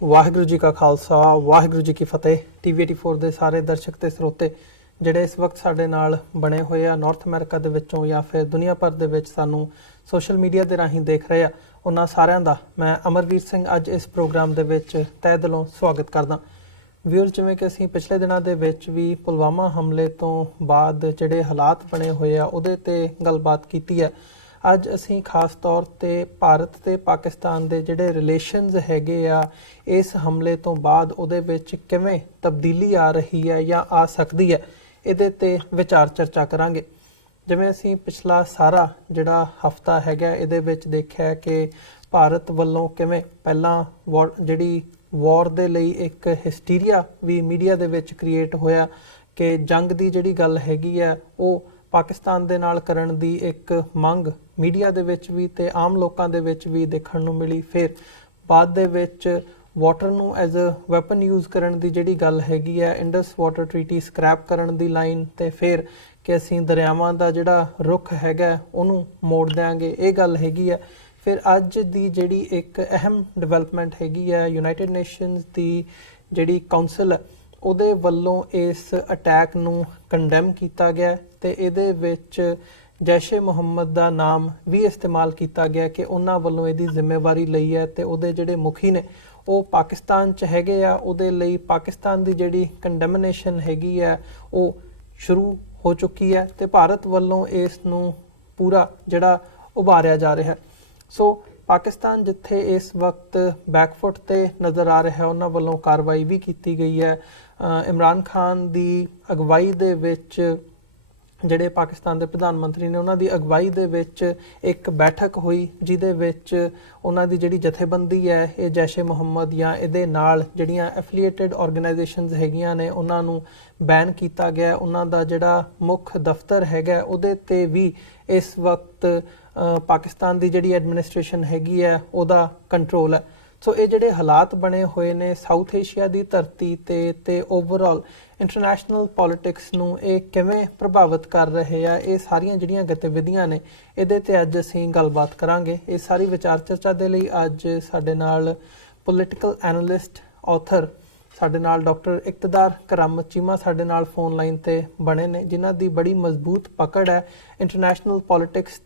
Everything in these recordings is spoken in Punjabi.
ਵਾਹਿਗੁਰੂ ਜੀ ਕਾ ਖਾਲਸਾ ਵਾਹਿਗੁਰੂ ਜੀ ਕੀ ਫਤਿਹ। ਟੀਵੀ 84 ਦੇ ਸਾਰੇ ਦਰਸ਼ਕ ਤੇ ਸਰੋਤੇ ਜਿਹੜੇ ਇਸ ਵਕਤ ਸਾਡੇ ਨਾਲ ਬਣੇ ਹੋਏ ਆ ਨਾਰਥ ਅਮਰੀਕਾ ਦੇ ਵਿੱਚੋਂ ਜਾਂ ਫਿਰ ਦੁਨੀਆ ਭਰ ਦੇ ਵਿੱਚ ਸਾਨੂੰ ਸੋਸ਼ਲ ਮੀਡੀਆ ਦੇ ਰਾਹੀਂ ਦੇਖ ਰਹੇ ਆ, ਉਹਨਾਂ ਸਾਰਿਆਂ ਦਾ ਮੈਂ ਅਮਰਵੀਰ ਸਿੰਘ ਅੱਜ ਇਸ ਪ੍ਰੋਗਰਾਮ ਦੇ ਵਿੱਚ ਤਹਿ ਦਿਲੋਂ ਸਵਾਗਤ ਕਰਦਾ। ਵੀਰ, ਜਿਵੇਂ ਕਿ ਅਸੀਂ ਪਿਛਲੇ ਦਿਨਾਂ ਦੇ ਵਿੱਚ ਵੀ ਪੁਲਵਾਮਾ ਹਮਲੇ ਤੋਂ ਬਾਅਦ ਜਿਹੜੇ ਹਾਲਾਤ ਬਣੇ ਹੋਏ ਆ ਉਹਦੇ ਤੇ ਗੱਲਬਾਤ ਕੀਤੀ ਹੈ। ਅੱਜ ਅਸੀਂ ਖਾਸ ਤੌਰ ਤੇ ਭਾਰਤ ਤੇ ਪਾਕਿਸਤਾਨ ਦੇ ਜਿਹੜੇ ਰਿਲੇਸ਼ਨਸ ਹੈਗੇ ਆ ਇਸ ਹਮਲੇ ਤੋਂ ਬਾਅਦ ਉਹਦੇ ਵਿੱਚ ਕਿਵੇਂ ਤਬਦੀਲੀ ਆ ਰਹੀ ਹੈ ਜਾਂ ਆ ਸਕਦੀ ਹੈ, ਇਹਦੇ ਤੇ ਵਿਚਾਰ ਚਰਚਾ ਕਰਾਂਗੇ। ਜਿਵੇਂ ਅਸੀਂ ਪਿਛਲਾ ਸਾਰਾ ਜਿਹੜਾ ਹਫਤਾ ਹੈਗਾ ਇਹਦੇ ਵਿੱਚ ਦੇਖਿਆ ਕਿ ਭਾਰਤ ਵੱਲੋਂ ਕਿਵੇਂ ਪਹਿਲਾਂ ਜਿਹੜੀ ਵਾਰ ਦੇ ਲਈ ਇੱਕ ਹਿਸਟੀਰੀਆ ਵੀ ਮੀਡੀਆ ਦੇ ਵਿੱਚ ਕ੍ਰੀਏਟ ਹੋਇਆ ਕਿ ਜੰਗ ਦੀ ਜਿਹੜੀ ਗੱਲ ਹੈਗੀ ਆ ਉਹ ਪਾਕਿਸਤਾਨ ਦੇ ਨਾਲ ਕਰਨ ਦੀ ਇੱਕ ਮੰਗ ਮੀਡੀਆ ਦੇ ਵਿੱਚ ਵੀ ਤੇ ਆਮ ਲੋਕਾਂ ਦੇ ਵਿੱਚ ਵੀ ਦੇਖਣ ਨੂੰ ਮਿਲੀ। ਫਿਰ ਬਾਅਦ ਦੇ ਵਿੱਚ ਵਾਟਰ ਨੂੰ ਐਜ਼ ਅ ਵੈਪਨ ਯੂਜ਼ ਕਰਨ ਦੀ ਜਿਹੜੀ ਗੱਲ ਹੈਗੀ ਹੈ, ਇੰਡਸ ਵਾਟਰ ਟ੍ਰੀਟੀ ਸਕ੍ਰੈਪ ਕਰਨ ਦੀ ਲਾਈਨ, ਤੇ ਫਿਰ ਕਿ ਅਸੀਂ ਦਰਿਆਵਾਂ ਦਾ ਜਿਹੜਾ ਰੁੱਖ ਹੈਗਾ ਉਹਨੂੰ ਮੋੜ ਦਿਆਂਗੇ, ਇਹ ਗੱਲ ਹੈਗੀ ਹੈ। ਫਿਰ ਅੱਜ ਦੀ ਜਿਹੜੀ ਇੱਕ ਅਹਿਮ ਡਿਵੈਲਪਮੈਂਟ ਹੈਗੀ ਹੈ, ਯੂਨਾਈਟਿਡ ਨੇਸ਼ਨਸ ਦੀ ਜਿਹੜੀ ਕਾਉਂਸਲ ਹੈ ਉਹਦੇ ਵੱਲੋਂ ਇਸ ਅਟੈਕ ਨੂੰ ਕੰਡੈਮ ਕੀਤਾ ਗਿਆ ਤੇ ਇਹਦੇ ਵਿੱਚ ਜੈਸ਼ ਏ ਮੁਹੰਮਦ ਦਾ ਨਾਮ ਵੀ ਇਸਤੇਮਾਲ ਕੀਤਾ ਗਿਆ ਕਿ ਉਹਨਾਂ ਵੱਲੋਂ ਇਹਦੀ ਜ਼ਿੰਮੇਵਾਰੀ ਲਈ ਹੈ ਤੇ ਉਹਦੇ ਜਿਹੜੇ ਮੁਖੀ ਨੇ ਉਹ ਪਾਕਿਸਤਾਨ 'ਚ ਹੈਗੇ ਆ। ਉਹਦੇ ਲਈ ਪਾਕਿਸਤਾਨ ਦੀ ਜਿਹੜੀ ਕੰਡੈਮਨੇਸ਼ਨ ਹੈਗੀ ਹੈ ਉਹ ਸ਼ੁਰੂ ਹੋ ਚੁੱਕੀ ਹੈ ਤੇ ਭਾਰਤ ਵੱਲੋਂ ਇਸ ਨੂੰ ਪੂਰਾ ਜਿਹੜਾ ਉਭਾਰਿਆ ਜਾ ਰਿਹਾ ਹੈ। ਸੋ ਪਾਕਿਸਤਾਨ ਜਿੱਥੇ ਇਸ ਵਕਤ ਬੈਕਫੁੱਟ ਤੇ ਨਜ਼ਰ ਆ ਰਿਹਾ, ਉਹਨਾਂ ਵੱਲੋਂ ਕਾਰਵਾਈ ਵੀ ਕੀਤੀ ਗਈ ਹੈ। ਇਮਰਾਨ ਖਾਨ ਦੀ ਅਗਵਾਈ ਦੇ ਵਿੱਚ ਜਿਹੜੇ ਪਾਕਿਸਤਾਨ ਦੇ ਪ੍ਰਧਾਨ ਮੰਤਰੀ ਨੇ ਉਹਨਾਂ ਦੀ ਅਗਵਾਈ ਦੇ ਵਿੱਚ ਇੱਕ ਬੈਠਕ ਹੋਈ ਜਿਹਦੇ ਵਿੱਚ ਉਹਨਾਂ ਦੀ ਜਿਹੜੀ ਜਥੇਬੰਦੀ ਹੈ ਇਹ ਜੈਸ਼ ਏ ਮੁਹੰਮਦ ਜਾਂ ਇਹਦੇ ਨਾਲ ਜਿਹੜੀਆਂ ਐਫੀਲੀਏਟਡ ਆਰਗੇਨਾਈਜੇਸ਼ਨਸ ਹੈਗੀਆਂ ਨੇ ਉਹਨਾਂ ਨੂੰ ਬੈਨ ਕੀਤਾ ਗਿਆ। ਉਹਨਾਂ ਦਾ ਜਿਹੜਾ ਮੁੱਖ ਦਫ਼ਤਰ ਹੈਗਾ ਉਹਦੇ ਤੇ ਵੀ ਇਸ ਵਕਤ ਪਾਕਿਸਤਾਨ ਦੀ ਜਿਹੜੀ ਐਡਮਿਨਿਸਟ੍ਰੇਸ਼ਨ ਹੈਗੀ ਹੈ ਉਹਦਾ ਕੰਟਰੋਲ ਹੈ। ਸੋ ਇਹ ਜਿਹੜੇ ਹਾਲਾਤ ਬਣੇ ਹੋਏ ਨੇ ਸਾਊਥ ਏਸ਼ੀਆ ਦੀ ਧਰਤੀ ਤੇ ਓਵਰਆਲ ਇੰਟਰਨੈਸ਼ਨਲ ਪੋਲਿਟਿਕਸ ਨੂੰ ਇਹ ਕਿਵੇਂ ਪ੍ਰਭਾਵਿਤ ਕਰ ਰਹੇ ਆ, ਇਹ ਸਾਰੀਆਂ ਜਿਹੜੀਆਂ ਗਤੀਵਿਧੀਆਂ ਨੇ ਇਹਦੇ ਤੇ ਅੱਜ ਅਸੀਂ ਗੱਲਬਾਤ ਕਰਾਂਗੇ। ਇਹ ਸਾਰੀ ਵਿਚਾਰ ਚਰਚਾ ਦੇ ਲਈ ਅੱਜ ਸਾਡੇ ਨਾਲ ਪੋਲੀਟੀਕਲ ਐਨਾਲਿਸਟ ਆਥਰ ਸਾਡੇ ਨਾਲ ਡਾਕਟਰ ਇਕਤਦਾਰ ਕਰਾਮਤ ਚੀਮਾ ਸਾਡੇ ਨਾਲ ਫੋਨ ਲਾਈਨ ਤੇ ਬਣੇ ਨੇ, ਜਿਨ੍ਹਾਂ ਦੀ ਬੜੀ ਮਜ਼ਬੂਤ ਪਕੜ ਹੈ ਇੰਟਰਨੈਸ਼ਨਲ ਪੋਲਿਟਿਕਸ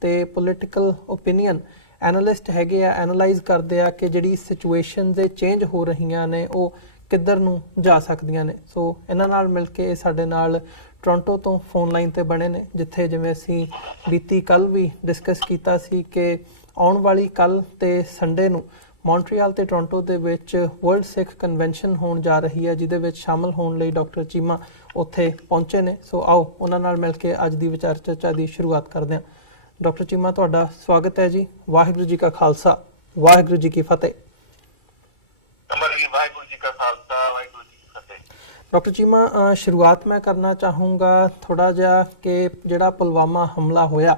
ਤੇ ਪੋਲੀਟੀਕਲ ਓਪੀਨੀਅਨ ਐਨਾਲਿਸਟ ਹੈਗੇ ਆ, ਐਨਾਲਾਈਜ਼ ਕਰਦੇ ਆ ਕਿ ਜਿਹੜੀ ਸਿਚੁਏਸ਼ਨਸ ਇਹ ਚੇਂਜ ਹੋ ਰਹੀਆਂ ਨੇ ਉਹ ਕਿੱਧਰ ਨੂੰ ਜਾ ਸਕਦੀਆਂ ਨੇ। ਸੋ ਇਹਨਾਂ ਨਾਲ ਮਿਲ ਕੇ ਸਾਡੇ ਨਾਲ ਟੋਰਾਂਟੋ ਤੋਂ ਫੋਨ ਲਾਈਨ ਤੇ ਬਣੇ ਨੇ, ਜਿੱਥੇ ਜਿਵੇਂ ਅਸੀਂ ਬੀਤੀ ਕੱਲ ਵੀ ਡਿਸਕਸ ਕੀਤਾ ਸੀ ਕਿ ਆਉਣ ਵਾਲੀ ਕੱਲ ਤੇ ਸੰਡੇ ਨੂੰ ਮੌਂਟਰੀਅਲ ਤੇ ਟੋਰਾਂਟੋ ਦੇ ਵਿੱਚ ਵਰਲਡ ਸਿੱਖ ਕਨਵੈਨਸ਼ਨ ਹੋਣ ਜਾ ਰਹੀ ਹੈ, ਜਿਹਦੇ ਵਿੱਚ ਸ਼ਾਮਲ ਹੋਣ ਲਈ ਡਾਕਟਰ ਚੀਮਾ ਉੱਥੇ ਪਹੁੰਚੇ ਨੇ। ਸੋ ਆਓ ਉਹਨਾਂ ਨਾਲ ਮਿਲ ਕੇ ਅੱਜ ਦੀ ਵਿਚਾਰ ਚਰਚਾ ਦੀ ਸ਼ੁਰੂਆਤ ਕਰਦੇ ਹਾਂ। ਡਾਕਟਰ ਚੀਮਾ, ਤੁਹਾਡਾ ਸਵਾਗਤ ਹੈ ਜੀ। ਵਾਹਿਗੁਰੂ ਜੀ ਕਾ ਖਾਲਸਾ ਵਾਹਿਗੁਰੂ ਜੀ ਕੀ ਫਤਿਹ। ਡਾਕਟਰ ਚੀਮਾ, ਸ਼ੁਰੂਆਤ ਮੈਂ ਕਰਨਾ ਚਾਹੂੰਗਾ ਥੋੜਾ ਜਿਹਾ ਕਿ ਜਿਹੜਾ ਪੁਲਵਾਮਾ ਹਮਲਾ ਹੋਇਆ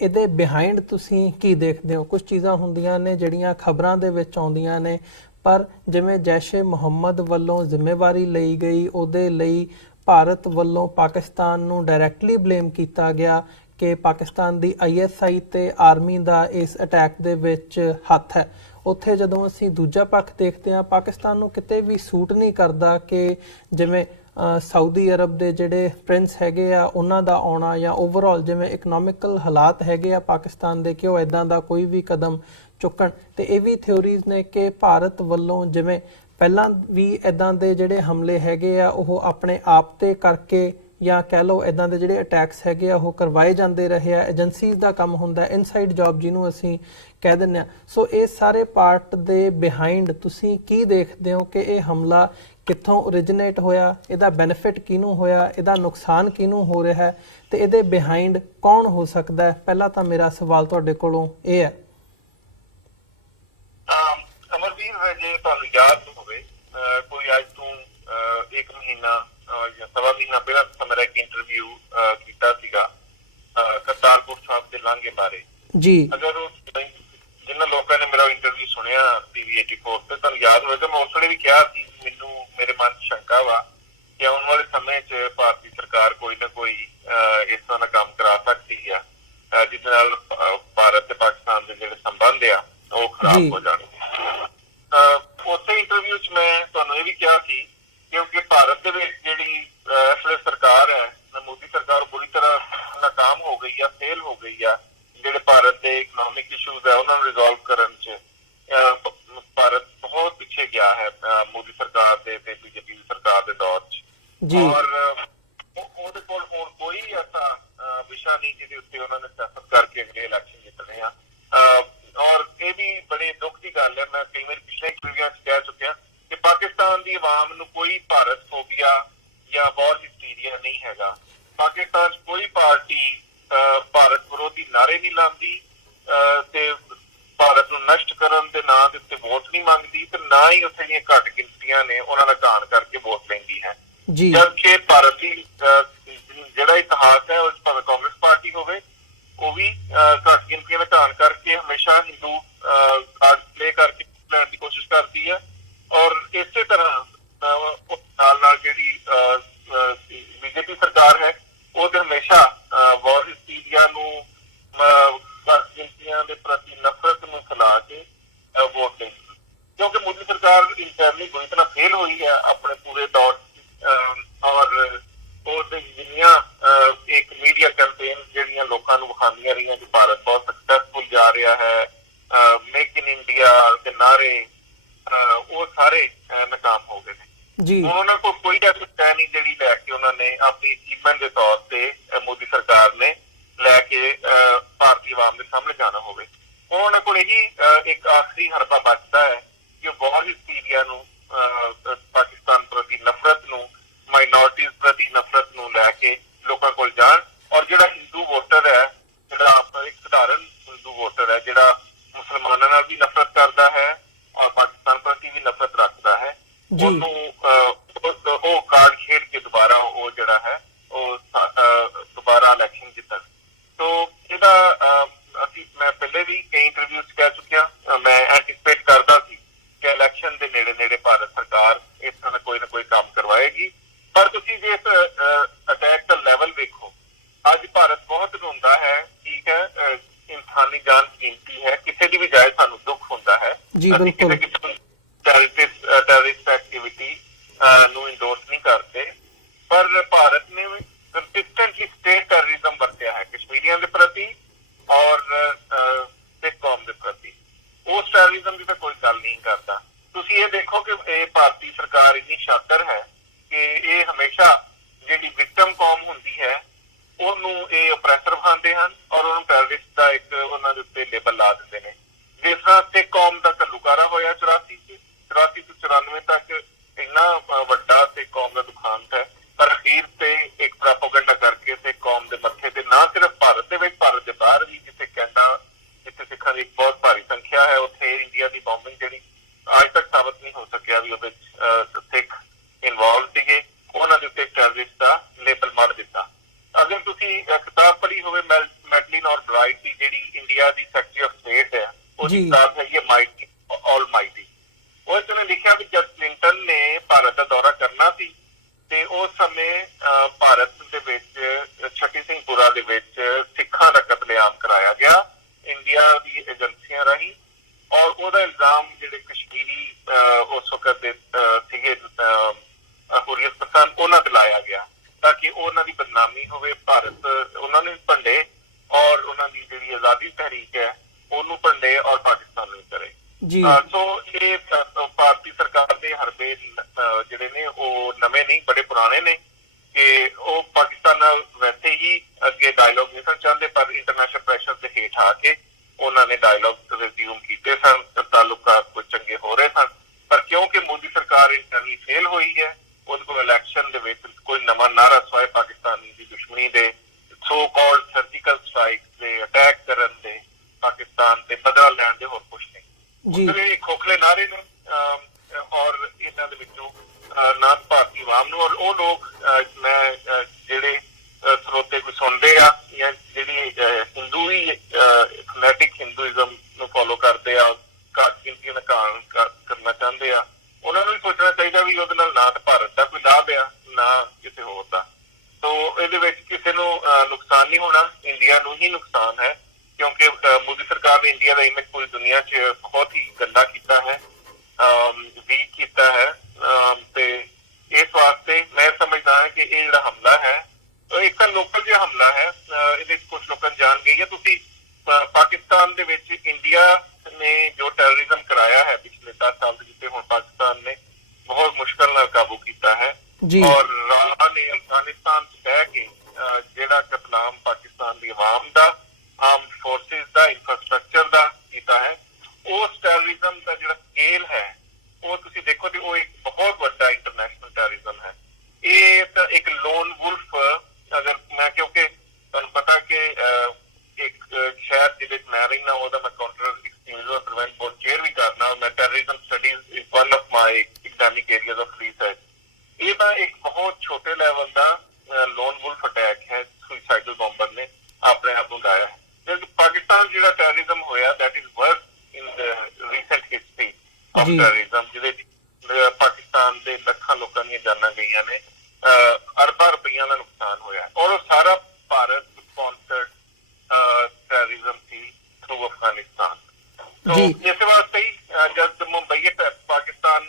ਇਹਦੇ ਬਿਹਾਈਂਡ ਤੁਸੀਂ ਕੀ ਦੇਖਦੇ ਹੋ? ਕੁਝ ਚੀਜ਼ਾਂ ਹੁੰਦੀਆਂ ਨੇ ਜਿਹੜੀਆਂ ਖਬਰਾਂ ਦੇ ਵਿੱਚ ਆਉਂਦੀਆਂ ਨੇ, ਪਰ ਜਿਵੇਂ ਜੈਸ਼ ਏ ਮੁਹੰਮਦ ਵੱਲੋਂ ਜ਼ਿੰਮੇਵਾਰੀ ਲਈ ਗਈ, ਉਹਦੇ ਲਈ ਭਾਰਤ ਵੱਲੋਂ ਪਾਕਿਸਤਾਨ ਨੂੰ ਡਾਇਰੈਕਟਲੀ ਬਲੇਮ ਕੀਤਾ ਗਿਆ ਕਿ ਪਾਕਿਸਤਾਨ ਦੀ ISI ਤੇ ਆਰਮੀ ਦਾ ਇਸ ਅਟੈਕ ਦੇ ਵਿੱਚ ਹੱਥ ਹੈ। ਉੱਥੇ ਜਦੋਂ ਅਸੀਂ ਦੂਜਾ ਪੱਖ ਦੇਖਦੇ ਹਾਂ, ਪਾਕਿਸਤਾਨ ਨੂੰ ਕਿਤੇ ਵੀ ਸੂਟ ਨਹੀਂ ਕਰਦਾ ਕਿ ਜਿਵੇਂ ਸਾਊਦੀ ਅਰਬ ਦੇ ਜਿਹੜੇ ਪ੍ਰਿੰਸ ਹੈਗੇ ਆ ਉਹਨਾਂ ਦਾ ਆਉਣਾ, ਜਾਂ ਓਵਰਆਲ ਜਿਵੇਂ ਇਕਨੋਮਿਕਲ ਹਾਲਾਤ ਹੈਗੇ ਆ ਪਾਕਿਸਤਾਨ ਦੇ, ਕਿ ਉਹ ਇੱਦਾਂ ਦਾ ਕੋਈ ਵੀ ਕਦਮ ਚੁੱਕਣ। ਤੇ ਇਹ ਵੀ ਥਿਓਰੀਜ਼ ਨੇ ਕਿ ਭਾਰਤ ਵੱਲੋਂ ਜਿਵੇਂ ਪਹਿਲਾਂ ਵੀ ਇੱਦਾਂ ਦੇ ਜਿਹੜੇ ਹਮਲੇ ਹੈਗੇ ਆ ਉਹ ਆਪਣੇ ਆਪ ਤੇ ਕਰਕੇ ਜਾਂ ਕਹਿ ਲਓ ਇੱਦਾਂ ਦੇ ਜਿਹੜੇ ਅਟੈਕਸ ਹੈਗੇ ਆ ਉਹ ਕਰਵਾਏ ਜਾਂਦੇ ਰਹੇ ਆ, ਏਜੰਸੀਜ਼ ਦਾ ਕੰਮ ਹੁੰਦਾ, ਇਨਸਾਈਡ ਜੌਬ ਜਿਹਨੂੰ ਅਸੀਂ ਕਹਿ ਦਿੰਦੇ ਹਾਂ। ਸੋ ਇਹ ਸਾਰੇ ਪਾਰਟ ਦੇ ਬਿਹਾਈਂਡ ਤੁਸੀਂ ਕੀ ਦੇਖਦੇ ਹੋ ਕਿ ਇਹ ਹਮਲਾ ਕਿੱਥੋਂ ਓਰੀਜਿਨੇਟ ਹੋਇਆ, ਇਹਦਾ ਬੈਨੀਫਿਟ ਕਿਹਨੂੰ ਹੋਇਆ, ਇਹਦਾ ਨੁਕਸਾਨ ਕਿਹਨੂੰ ਹੋ ਰਿਹਾ ਹੈ, ਤੇ ਇਹਦੇ ਬਿਹਾਈਂਡ ਕੌਣ ਹੋ ਸਕਦਾ ਹੈ? ਪਹਿਲਾਂ ਤਾਂ ਮੇਰਾ ਸਵਾਲ ਤੁਹਾਡੇ ਕੋਲੋਂ ਇਹ ਹੈ। ਅਮਰਵੀਰ, ਜੇ ਤੁਹਾਨੂੰ ਯਾਦ ਹੋਵੇ ਕੋਈ ਅੱਜ ਤੋਂ 1 ਮਹੀਨਾ ਜਾਂ ਸਵਾ ਮਹੀਨਾ ਪਹਿਲਾਂ ਮੇਰਾ ਇੱਕ ਇੰਟਰਵਿਊ ਕੀਤਾ ਸੀਗਾ ਕਰਤਾਰਪੁਰ ਸਾਹਿਬ ਦੇ ਲਾਂਘੇ ਬਾਰੇ ਜੀ। ਅਗਰ ਜਿਨ੍ਹਾਂ ਲੋਕਾਂ ਨੇ ਮੇਰਾ ਇੰਟਰਵਿਊ ਸੁਣਿਆ ਟੀਵੀ 84 ਤੇ ਤੁਹਾਨੂੰ ਯਾਦ ਹੋਵੇਗਾ ਮੈਂ ਉਸ ਵੇਲੇ ਵੀ ਕਿਹਾ ਸੀ ਮੈਨੂੰ ਮੇਰੇ ਮਨ 'ਚ ਸ਼ੰਕਾ ਵਾ ਕਿ ਆਉਣ ਵਾਲੇ ਸਮੇਂ 'ਚ ਭਾਰਤੀ ਸਰਕਾਰ ਕੋਈ ਨਾ ਕੋਈ ਇਸ ਤਰ੍ਹਾਂ ਦਾ ਕੰਮ ਕਰਾ ਸਕਦੀ ਆ ਜਿਸ ਨਾਲ ਭਾਰਤ ਤੇ ਪਾਕਿਸਤਾਨ ਦੇ ਜਿਹੜੇ ਸੰਬੰਧ ਆ ਉਹ ਖਰਾਬ ਹੋ ਜਾਣਗੇ। ਉਸੇ ਹੀ ਇੰਟਰਵਿਊ 'ਚ ਮੈਂ ਤੁਹਾਨੂੰ ਇਹ ਵੀ ਕਿਹਾ ਸੀ ਕਿਉਂਕਿ ਭਾਰਤ ਦੇ ਵਿੱਚ ਜਿਹੜੀ ਇਸ ਵੇਲੇ ਸਰਕਾਰ ਹੈ, ਮੋਦੀ ਸਰਕਾਰ ਬੁਰੀ ਤਰ੍ਹਾਂ ਨਾਕਾਮ ਹੋ ਗਈ ਆ, ਫੇਲ ਹੋ ਗਈ ਆ। ਜਿਹੜੇ ਭਾਰਤ ਦੇ ਇਕਨੋਮਿਕ ਇਸ਼ੂਜ਼ ਹੈ ਉਹਨਾਂ ਨੂੰ ਰਿਜ਼ੋਲਵ ਕਰਨ 'ਚ ਭਾਰਤ ਬਹੁਤ ਪਿੱਛੇ ਗਿਆ ਹੈ ਮੋਦੀ ਸਰਕਾਰ ਦੇ ਤੇ ਬੀਜੇਪੀ ਦੀ ਸਰਕਾਰ ਦੇ ਦੌਰ 'ਚ। ਔਰ ਉਹਦੇ ਕੋਲ ਹੁਣ ਕੋਈ ਐਸਾ ਵਿਸ਼ਾ ਨਹੀਂ ਜਿਹਦੇ ਉੱਤੇ ਉਹਨਾਂ ਨੇ ਸਿਆਸਤ ਕਰਕੇ ਅਗਲੇ ਇਲੈਕਸ਼ਨ ਜਿੱਤਣੇ ਆ। ਔਰ ਇਹ ਵੀ ਬੜੇ ਦੁੱਖ ਦੀ ਗੱਲ ਹੈ, ਮੈਂ ਕਈ ਵਾਰੀ ਪਿਛਲੇ ਇੰਟਰਵਿਊਆਂ 'ਚ ਕਹਿ ਚੁੱਕਿਆ ਕਿ ਪਾਕਿਸਤਾਨ ਦੀ ਆਵਾਮ ਨੂੰ ਕੋਈ ਭਾਰਤ ਫੋਬੀਆ ਜਾਂ ਵਾਰ ਹਿਸਟੀਰੀਆ ਨਹੀਂ ਹੈਗਾ। ਪਾਕਿਸਤਾਨ 'ਚ ਕੋਈ ਪਾਰਟੀ ਭਾਰਤ ਵਿਰੋਧੀ ਨਾਅਰੇ ਨਹੀਂ ਲਾਉਂਦੀ ਤੇ ਭਾਰਤ ਨੂੰ ਨਸ਼ਟ ਕਰਨ ਦੇ ਨਾਂ ਦੇ ਉੱਤੇ ਵੋਟ ਨਹੀਂ ਮੰਗਦੀ ਤੇ ਨਾ ਹੀ ਉੱਥੇ ਦੀਆਂ ਘੱਟ ਗਿਣਤੀਆਂ ਨੇ ਉਹਨਾਂ ਦਾ ਘਾਣ ਕਰਕੇ ਵੋਟ ਲੈਂਦੀ ਹੈ। ਜਦਕਿ ਭਾਰਤ ਦੀ ਜਿਹੜਾ ਇਤਿਹਾਸ ਹੈ ਉਸ ਭਾਵੇਂ ਕਾਂਗਰਸ ਪਾਰਟੀ ਹੋਵੇ ਉਹ ਵੀ ਘੱਟ ਗਿਣਤੀਆਂ ਦਾ ਘਾਣ ਕਰਕੇ ਹਮੇਸ਼ਾ ਹਿੰਦੂ ਕਾਰਡ ਪਲੇ ਕਰਕੇ ਲੈਣ ਦੀ ਕੋਸ਼ਿਸ਼ ਕਰਦੀ ਹੈ। ਔਰ ਇਸੇ ਤਰ੍ਹਾਂ ਨਾਲ ਜਿਹੜੀ ਬੀਜੇਪੀ ਸਰਕਾਰ ਹੈ ਉਹ ਤੇ ਹਮੇਸ਼ਾ ਵਾਰ ਹਿਸਟੀਰੀਆ ਨੂੰ ਘੱਟ ਗਿਣਤੀਆਂ ਦੇ ਪ੍ਰਤੀ ਨਫ਼ਰਤ ਨੂੰ ਫੈਲਾ ਕੇ ਵੋਟ ਲੈਂਦੀ, ਕਿਉਂਕਿ ਮੋਦੀ ਸਰਕਾਰ ਇੰਟਰਨਲੀ ਬੁਰੀ ਤਰ੍ਹਾਂ ਫੇਲ ਹੋਈ ਹੈ ਆਪਣੇ ਪੂਰੇ ਦੌਰ। ਔਰ ਉਹਦੇ ਜਿੰਨੀਆਂ ਇੱਕ ਮੀਡੀਆ ਕੈਂਪੇਨ ਜਿਹੜੀਆਂ ਲੋਕਾਂ ਨੂੰ ਵਿਖਾਉਂਦੀਆਂ ਰਹੀਆਂ ਕਿ ਭਾਰਤ ਬਹੁਤ ਸਕਸੈਸਫੁਲ ਜਾ ਰਿਹਾ ਹੈ, ਮੇਕ ਇਨ ਇੰਡੀਆ ਦੇ ਨਾਅਰੇ, ਉਹ ਸਾਰੇ ਨਾਕਾਮ ਹੋ ਗਏ ਨੇ। ਉਹਨਾਂ ਕੋਲ ਕੋਈ ਐਸਾ ਨਹੀਂ ਜਿਹੜੀ ਲੈ ਕੇ ਉਹਨਾਂ ਨੇ ਆਪਣੀ ਅਚੀਵਮੈਂਟ ਦੇ ਤੌਰ ਤੇ ਮੋਦੀ ਸਰਕਾਰ ਨੇ ਲੈ ਕੇ ਭਾਰਤੀ ਆਵਾਮ ਦੇ ਸਾਹਮਣੇ ਜਾਣਾ ਹੋਵੇ। ਉਹਨਾਂ ਕੋਲ ਇਹੀ ਇੱਕ ਆਖਰੀ ਹਰਬਾ ਬਚਦਾ ਹੈ ਕਿ ਵਾਰ ਹਿਸਟੀਰੀਆ ਨੂੰ, ਪਾਕਿਸਤਾਨ ਪ੍ਰਤੀ ਨਫ਼ਰਤ ਨੂੰ, ਮਾਈਨੋਰਟੀਜ਼ ਪ੍ਰਤੀ ਨਫ਼ਰਤ ਨੂੰ ਲੈ ਕੇ ਲੋਕਾਂ ਕੋਲ ਜਾਣ। ਔਰ ਜਿਹੜਾ ਹਿੰਦੂ ਵੋਟਰ ਹੈ, ਜਿਹੜਾ ਇੱਕ ਸਧਾਰਨ ਹਿੰਦੂ ਵੋਟਰ ਹੈ ਜਿਹੜਾ ਮੁਸਲਮਾਨਾਂ ਨਾਲ ਵੀ ਨਫ਼ਰਤ ਕਰਦਾ ਹੈ ਔਰ ਪਾਕਿਸਤਾਨ ਪ੍ਰਤੀ ਵੀ ਨਫ਼ਰਤ ਰੱਖਦਾ ਹੈ, ਉਹਨੂੰ ਉਹ ਕਾਰਡ ਖੇਡ ਕੇ ਦੁਬਾਰਾ ਉਹ ਜਿਹੜਾ ਹੈ ਉਹ ਦੁਬਾਰਾ ਇਲੈਕਸ਼ਨ ਜਿੱਤਣ। ਸੋ ਇਹਦਾ ਮੈਂ ਪਹਿਲੇ ਵੀ ਕਈ ਇੰਟਰਵਿਊ 'ਚ ਕਹਿ ਚੁੱਕਿਆ, ਮੈਂ ਐਂਟੀਸਪੇਟ ਕਰਦਾ ਸੀ ਕਿ ਇਲੈਕਸ਼ਨ ਦੇ ਨੇੜੇ ਭਾਰਤ ਸਰਕਾਰ ਇਸ ਤਰ੍ਹਾਂ ਦਾ ਕੋਈ ਨਾ ਕੋਈ ਕੰਮ ਕਰਵਾਏਗੀ। ਪਰ ਤੁਸੀਂ ਜੇ ਇਸ ਅਟੈਕ ਦਾ ਲੈਵਲ ਵੇਖੋ, ਅੱਜ ਭਾਰਤ ਬਹੁਤ ਰੋਂਦਾ ਹੈ, ਠੀਕ ਹੈ, ਇਨਸਾਨੀ ਜਾਨ ਕੀਮਤੀ ਹੈ, ਕਿਸੇ ਦੀ ਵੀ ਜਾਏ ਸਾਨੂੰ ਦੁੱਖ ਹੁੰਦਾ ਹੈ। ਟੈਰਰਿਸਟ ਐਕਟੀਵਿਟੀ ਨੂੰ ਇੰਡੋਰਸ ਨਹੀਂ ਕਰਦੇ, ਪਰ ਭਾਰਤ ਨੇ ਕੰਸਿਸਟੈਂਟਲੀ ਸਟੇਟ ਟੈਰਰਿਜ਼ਮ ਵਰਤਿਆ ਹੈ ਕਸ਼ਮੀਰੀਆਂ ਦੇ ਪ੍ਰਤੀ ਔਰ ਸਿੱਖ ਕੌਮ ਦੇ ਪ੍ਰਤੀ। ਉਸ ਟੈਰਰਿਜ਼ਮ ਦੀ ਤਾਂ ਕੋਈ ਗੱਲ ਨਹੀਂ ਕਰਦਾ। ਤੁਸੀਂ ਇਹ ਦੇਖੋ ਕਿ ਇਹ ਭਾਰਤੀ ਸਰਕਾਰ ਇੰਨੀ ਸ਼ਾਤਰ ਹੈ ਕਿ ਇਹ ਹਮੇਸ਼ਾ ਜਿਹੜੀ ਵਿਕਟਮ ਕੌਮ ਹੁੰਦੀ ਹੈ ਉਹਨੂੰ ਇਹ ਓਪਰੈਸਰ ਬਣਾਉਂਦੇ ਹਨ ਔਰ ਉਹਨੂੰ ਟੈਰਰਿਸਟ ਦਾ ਇੱਕ ਉਹਨਾਂ ਦੇ ਉੱਤੇ ਲੇਬਲ ਲਾ ਦਿੰਦੇ ਨੇ। ਜਿਸ ਤਰ੍ਹਾਂ ਸਿੱਖ ਕੌਮ ਦਾ ਘੱਲੂਘਾਰਾ ਹੋਇਆ 84 ਤੋਂ 94 ਤੱਕ, ਇੰਨਾ ਵੱਡਾ ਸਿੱਖ ਕੌਮ ਦਾ ਦੁਖਾਂਤ ਹੈ, ਪਰ ਅਖੀਰ ਤੇ ਇੱਕ ਪ੍ਰੋਪੇਗੈਂਡਾ ਕਰਕੇ ਸਿੱਖ ਕੌਮ ਦੇ ਮੱਥੇ ਤੇ ਨਾ ਸਿਰਫ ਭਾਰਤ ਦੇ ਵਿੱਚ, ਭਾਰਤ ਦੇ ਬਾਹਰ ਵੀ ਜਿੱਥੇ ਕੈਨੇਡਾ, ਜਿੱਥੇ ਸਿੱਖਾਂ ਦੀ ਇੱਕ ਬਹੁਤ ਭਾਰੀ ਸੰਖਿਆ ਹੈ, ਉੱਥੇ ਇੰਡੀਆ ਦੀ ਬੌਂਬਿੰਗ ਜਿਹੜੀ ਅੱਜ ਤੱਕ ਸਾਬਤ ਨਹੀਂ ਹੋ ਸਕਿਆ ਵੀ ਉਹਦੇ ਸਿੱਖ ਇਨਵੋਲਵ ਸੀਗੇ, ਉਹਨਾਂ ਦੇ ਉੱਤੇ ਟੈਰਰਿਸਟ ਦਾ ਲੇਬਲ ਮਾਰ ਦਿੱਤਾ। ਅਗਰ ਤੁਸੀਂ ਕਿਤਾਬ ਪੜ੍ਹੀ ਹੋਵੇ ਮੈਡਲਿਨ ਔਰ ਬ੍ਰਾਈਟ ਦੀ, ਜਿਹੜੀ India the secretary of state ਹੈ, ਉਹਦੀ ਕਿਤਾਬ ਹੈਗੀ ਹੈ ਮਾਈਟੀ, ਆਲ ਮਾਈਟੀ। ਉਹ ਚ ਉਹਨੇ ਲਿਖਿਆ ਵੀ ਜਦ ਕਲਿੰਟਨ ਨੇ ਭਾਰਤ ਦਾ ਦੌਰਾ ਕਰਨਾ ਸੀ ਤੇ ਉਸ ਸਮੇਂ ਭਾਰਤ ਦੇ ਵਿੱਚ ਛੱਟੀ ਸਿੰਘਪੁਰਾ ਦੇ ਵਿੱਚ ਸਿੱਖਾਂ ਦਾ ਕਤਲੇਆਮ ਕਰਾਇਆ ਗਿਆ ਇੰਡੀਆ ਦੀ ਏਜੰਸੀਆਂ ਰਾਹੀਂ। ਔਰ ਉਹਦਾ ਇਲਜ਼ਾਮ ਜਿਹੜੇ ਕਸ਼ਮੀਰੀ ਉਸ ਵਕਤ ਦੇ ਸੀਗੇ ਹੁਰੀਅਤ ਪਸੰਦ, ਉਹਨਾਂ ਤੇ ਲਾਇਆ ਗਿਆ ਤਾਂ ਕਿ ਉਹਨਾਂ ਦੀ ਬਦਨਾਮੀ ਹੋਵੇ, ਭਾਰਤ ਉਹਨਾਂ ਨੂੰ ਭੰਡੇ ਔਰ ਉਹਨਾਂ ਦੀ ਜਿਹੜੀ ਆਜ਼ਾਦੀ ਤਹਿਰੀਕ ਹੈ ਉਹਨੂੰ ਭੰਡੇ ਔਰ ਪਾਕਿਸਤਾਨ ਨੂੰ ਕਰੇ। ਸੋ ਇਹ ਭਾਰਤੀ ਸਰਕਾਰ ਦੇ ਹਰਬੇ ਜਿਹੜੇ ਨੇ ਉਹ ਨਵੇਂ ਨਹੀਂ, ਬੜੇ ਪੁਰਾਣੇ ਨੇ ਕਿ ਉਹ ਪਾਕਿਸਤਾਨ ਨਾਲ ਵੈਸੇ ਹੀ ਅੱਗੇ ਡਾਇਲੋਗ ਨਹੀਂ ਸਨ ਚਾਹੁੰਦੇ, ਪਰ ਇੰਟਰਨੈਸ਼ਨਲ ਪ੍ਰੈਸ਼ਰ ਦੇ ਹੇਠ ਆ ਕੇ ਉਹਨਾਂ ਨੇ ਡਾਇਲੋਗ ਰਿਜ਼ਿਊਮ ਕੀਤੇ ਸਨ, ਤਾਲੁਕਾਤ ਕੁਝ ਚੰਗੇ ਹੋ ਰਹੇ ਸਨ। ਪਰ ਕਿਉਂਕਿ ਮੋਦੀ ਸਰਕਾਰ ਇੰਟਰਨਲੀ ਫੇਲ ਹੋਈ ਹੈ, ਉਹਦੇ ਕੋਲ ਇਲੈਕਸ਼ਨ ਦੇ ਵਿੱਚ ਕੋਈ ਨਵਾਂ ਨਾਰਾ ਸਵਾਏ ਪਾਕਿਸਤਾਨੀ ਦੀ ਦੁਸ਼ਮਣੀ ਦੇ, ਸੋ ਕਾਲਡ ਸਰਜੀਕਲ ਸਟ੍ਰਾਈਕ ਦੇ, ਅਟੈਕ ਕਰਨ ਦੇ, ਪਾਕਿਸਤਾਨ ਤੇ ਬਦਲਾ ਲੈਣ ਦੇ, ਹੋਰ ਕੁਛ ਨਹੀਂ। ਉਹਦੇ ਖੋਖਲੇ ਨਾਰੇ ਨੇ ਔਰ ਇਹਨਾਂ ਦੇ ਵਿੱਚੋਂ ਨਾ ਭਾਰਤੀ ਆਵਾਮ ਨੂੰ, ਔਰ ਉਹ ਲੋਕ ਮੈਂ ਜਿਹੜੇ ਸਰੋਤੇ ਕੋਈ ਸੁਣਦੇ ਆ ਜਾਂ ਜਿਹੜੀ ਹਿੰਦੂ ਹੀ ਫਨੈਟਿਕ ਹਿੰਦੂਇਜ਼ਮ ਨੂੰ ਫੋਲੋ ਕਰਦੇ ਆ, ਘੱਟ ਗਿਣਤੀ ਦਾ ਘਾਣ ਕਰਨਾ ਚਾਹੁੰਦੇ ਆ, ਉਹਨਾਂ ਨੂੰ ਵੀ ਸੋਚਣਾ ਚਾਹੀਦਾ ਵੀ ਉਹਦੇ ਨਾਲ ਨਾ ਤਾਂ ਭਾਰਤ ਦਾ ਕੋਈ ਲਾਭ ਆ ਨਾ ਕਿਸੇ ਹੋਰ ਦਾ। ਸੋ ਇਹਦੇ ਵਿੱਚ ਕਿਸੇ ਨੂੰ ਨੁਕਸਾਨ ਨਹੀਂ ਹੋਣਾ, ਇੰਡੀਆ ਨੂੰ ਹੀ ਨੁਕਸਾਨ ਹੈ, ਕਿਉਂਕਿ ਮੋਦੀ ਸਰਕਾਰ ਨੇ ਇੰਡੀਆ ਦਾ ਇਮੇਜ ਪੂਰੀ ਦੁਨੀਆ 'ਚ ਬਹੁਤ ਹੀ ਗੰਦਾ ਕੀਤਾ ਹੈ, ਵੀਕ ਕੀਤਾ ਜੀ ਔਰ ਰਾਹ ਨੇ ਅਫਗਾਨਿਸਤਾਨ 'ਚ ਬਹਿ ਕੇ ਜਿਹੜਾ ਕਤਲਾਮ ਪਾਕਿਸਤਾਨ ਦੀ ਆਵਾਮ ਦਾ, ਆਰਮਡ ਫੋਰਸਿਸ ਦਾ, ਇਨਫਰਾਸਟ੍ਰਕਚਰ ਦਾ ਕੀਤਾ ਹੈ, ਉਸ ਟੈਰਰਿਜ਼ਮ ਦਾ ਜਿਹੜਾ ਸਕੇਲ ਹੈ ਉਹ ਤੁਸੀਂ ਦੇਖੋ ਤੇ ਉਹ ਇੱਕ ਬਹੁਤ ਵੱਡਾ ਇੰਟਰਨੈਸ਼ਨਲ ਟੈਰਰਿਜ਼ਮ ਹੈ। ਇਹ ਤਾਂ ਇੱਕ ਲੋਨ ਵੁਲਫ, ਅਗਰ ਮੈਂ, ਕਿਉਂਕਿ ਤੁਹਾਨੂੰ ਪਤਾ ਕਿ ਇੱਕ ਸ਼ਹਿਰ ਜਿਹਦੇ ਚ ਮੈਂ ਰਹਿਣਾ ਉਹਦਾ ਮੈਂ ਕਾਊਂਟਰ ਐਕਸਟਰੀਮਿਜ਼ਮ ਪ੍ਰੀਵੈਂਟ ਬੋਰਡ ਚੇਅਰ ਵੀ ਕਰਨਾ, ਮੈਂ terrorism studies is one of my economic areas of research. ਇਹ ਤਾਂ ਇੱਕ ਬਹੁਤ ਛੋਟੇ ਲੈਵਲ ਦਾ ਲੋਨ ਵੁਲਫ ਅਟੈਕ ਹੈ, ਸੁਸਾਈਡਲ ਬੰਬਰ ਨੇ ਆਪਣੇ ਆਪ ਨੂੰ ਲਾਇਆ ਹੈ। ਪਾਕਿਸਤਾਨ ਜਿਹੜਾ ਟੈਰਰਿਜ਼ਮ ਹੋਇਆ, that is verse in the recent history of terrorism, ਜਿਹਦੇ ਪਾਕਿਸਤਾਨ ਦੇ ਲੱਖਾਂ ਲੋਕਾਂ ਦੀਆਂ ਜਾਨਾਂ ਗਈਆਂ ਨੇ, ਅਰਬਾਂ ਰੁਪਈਆਂ ਦਾ ਨੁਕਸਾਨ ਹੋਇਆ, ਔਰ ਉਹ ਸਾਰਾ ਭਾਰਤ ਸਪਾਂਸਰਡ ਟੈਰਰਿਜ਼ਮ ਸੀ ਥਰੂ ਅਫਗਾਨਿਸਤਾਨ। ਇਸੇ ਵਾਸਤੇ ਹੀ ਜਦ ਮੁੰਬਈ ਪਾਕਿਸਤਾਨ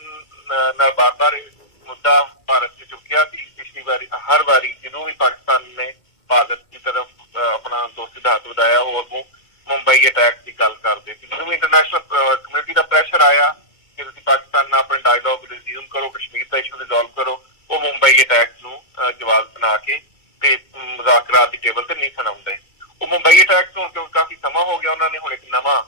ਨਾਲ ਬਾਰ-ਬਾਰ ਮੁੱਦਾ ਭਾਰਤ ਚ ਚੁੱਕਿਆ ਸੀ ਪਿਛਲੀ ਵਾਰੀ, ਹਰ ਵਾਰੀ ਜਦੋਂ ਵੀ ਪਾਕਿਸਤਾਨ ਨੇ ਭਾਰਤ ਦੀ ਤਰਫ ਆਪਣਾ ਦੋਸਤੀ ਦਾ ਹੱਥ ਵਧਾਇਆ, ਉਹ ਮੁੰਬਈ ਅਟੈਕ ਦੀ ਗੱਲ ਕਰਦੇ ਸੀ। ਜਦੋਂ ਵੀ ਇੰਟਰਨੈਸ਼ਨਲ ਕਮਿਊਨਿਟੀ ਦਾ ਪ੍ਰੈਸ਼ਰ ਆਇਆ ਕਿ ਤੁਸੀਂ ਪਾਕਿਸਤਾਨ ਨਾਲ ਆਪਣੇ ਡਾਇਲੌਗ ਰਿਜ਼ਿਊਮ ਕਰੋ, ਕਸ਼ਮੀਰ ਦਾ ਇਸ਼ੂ ਰਿਜ਼ੋਲਵ ਕਰੋ, ਉਹ ਮੁੰਬਈ ਅਟੈਕ ਨੂੰ ਜਵਾਬ ਬਣਾ ਕੇ ਤੇ ਮੁਜ਼ਾਕਰਾਤ ਦੀ ਟੇਬਲ ਤੇ ਨਹੀਂ ਸੁਣਾਉਂਦੇ। ਉਹ ਮੁੰਬਈ ਅਟੈਕ ਤੋਂ ਕਿਉਂਕਿ ਕਾਫੀ ਸਮਾਂ ਹੋ ਗਿਆ, ਉਹਨਾਂ ਨੇ ਹੁਣ ਇੱਕ ਨਵਾਂ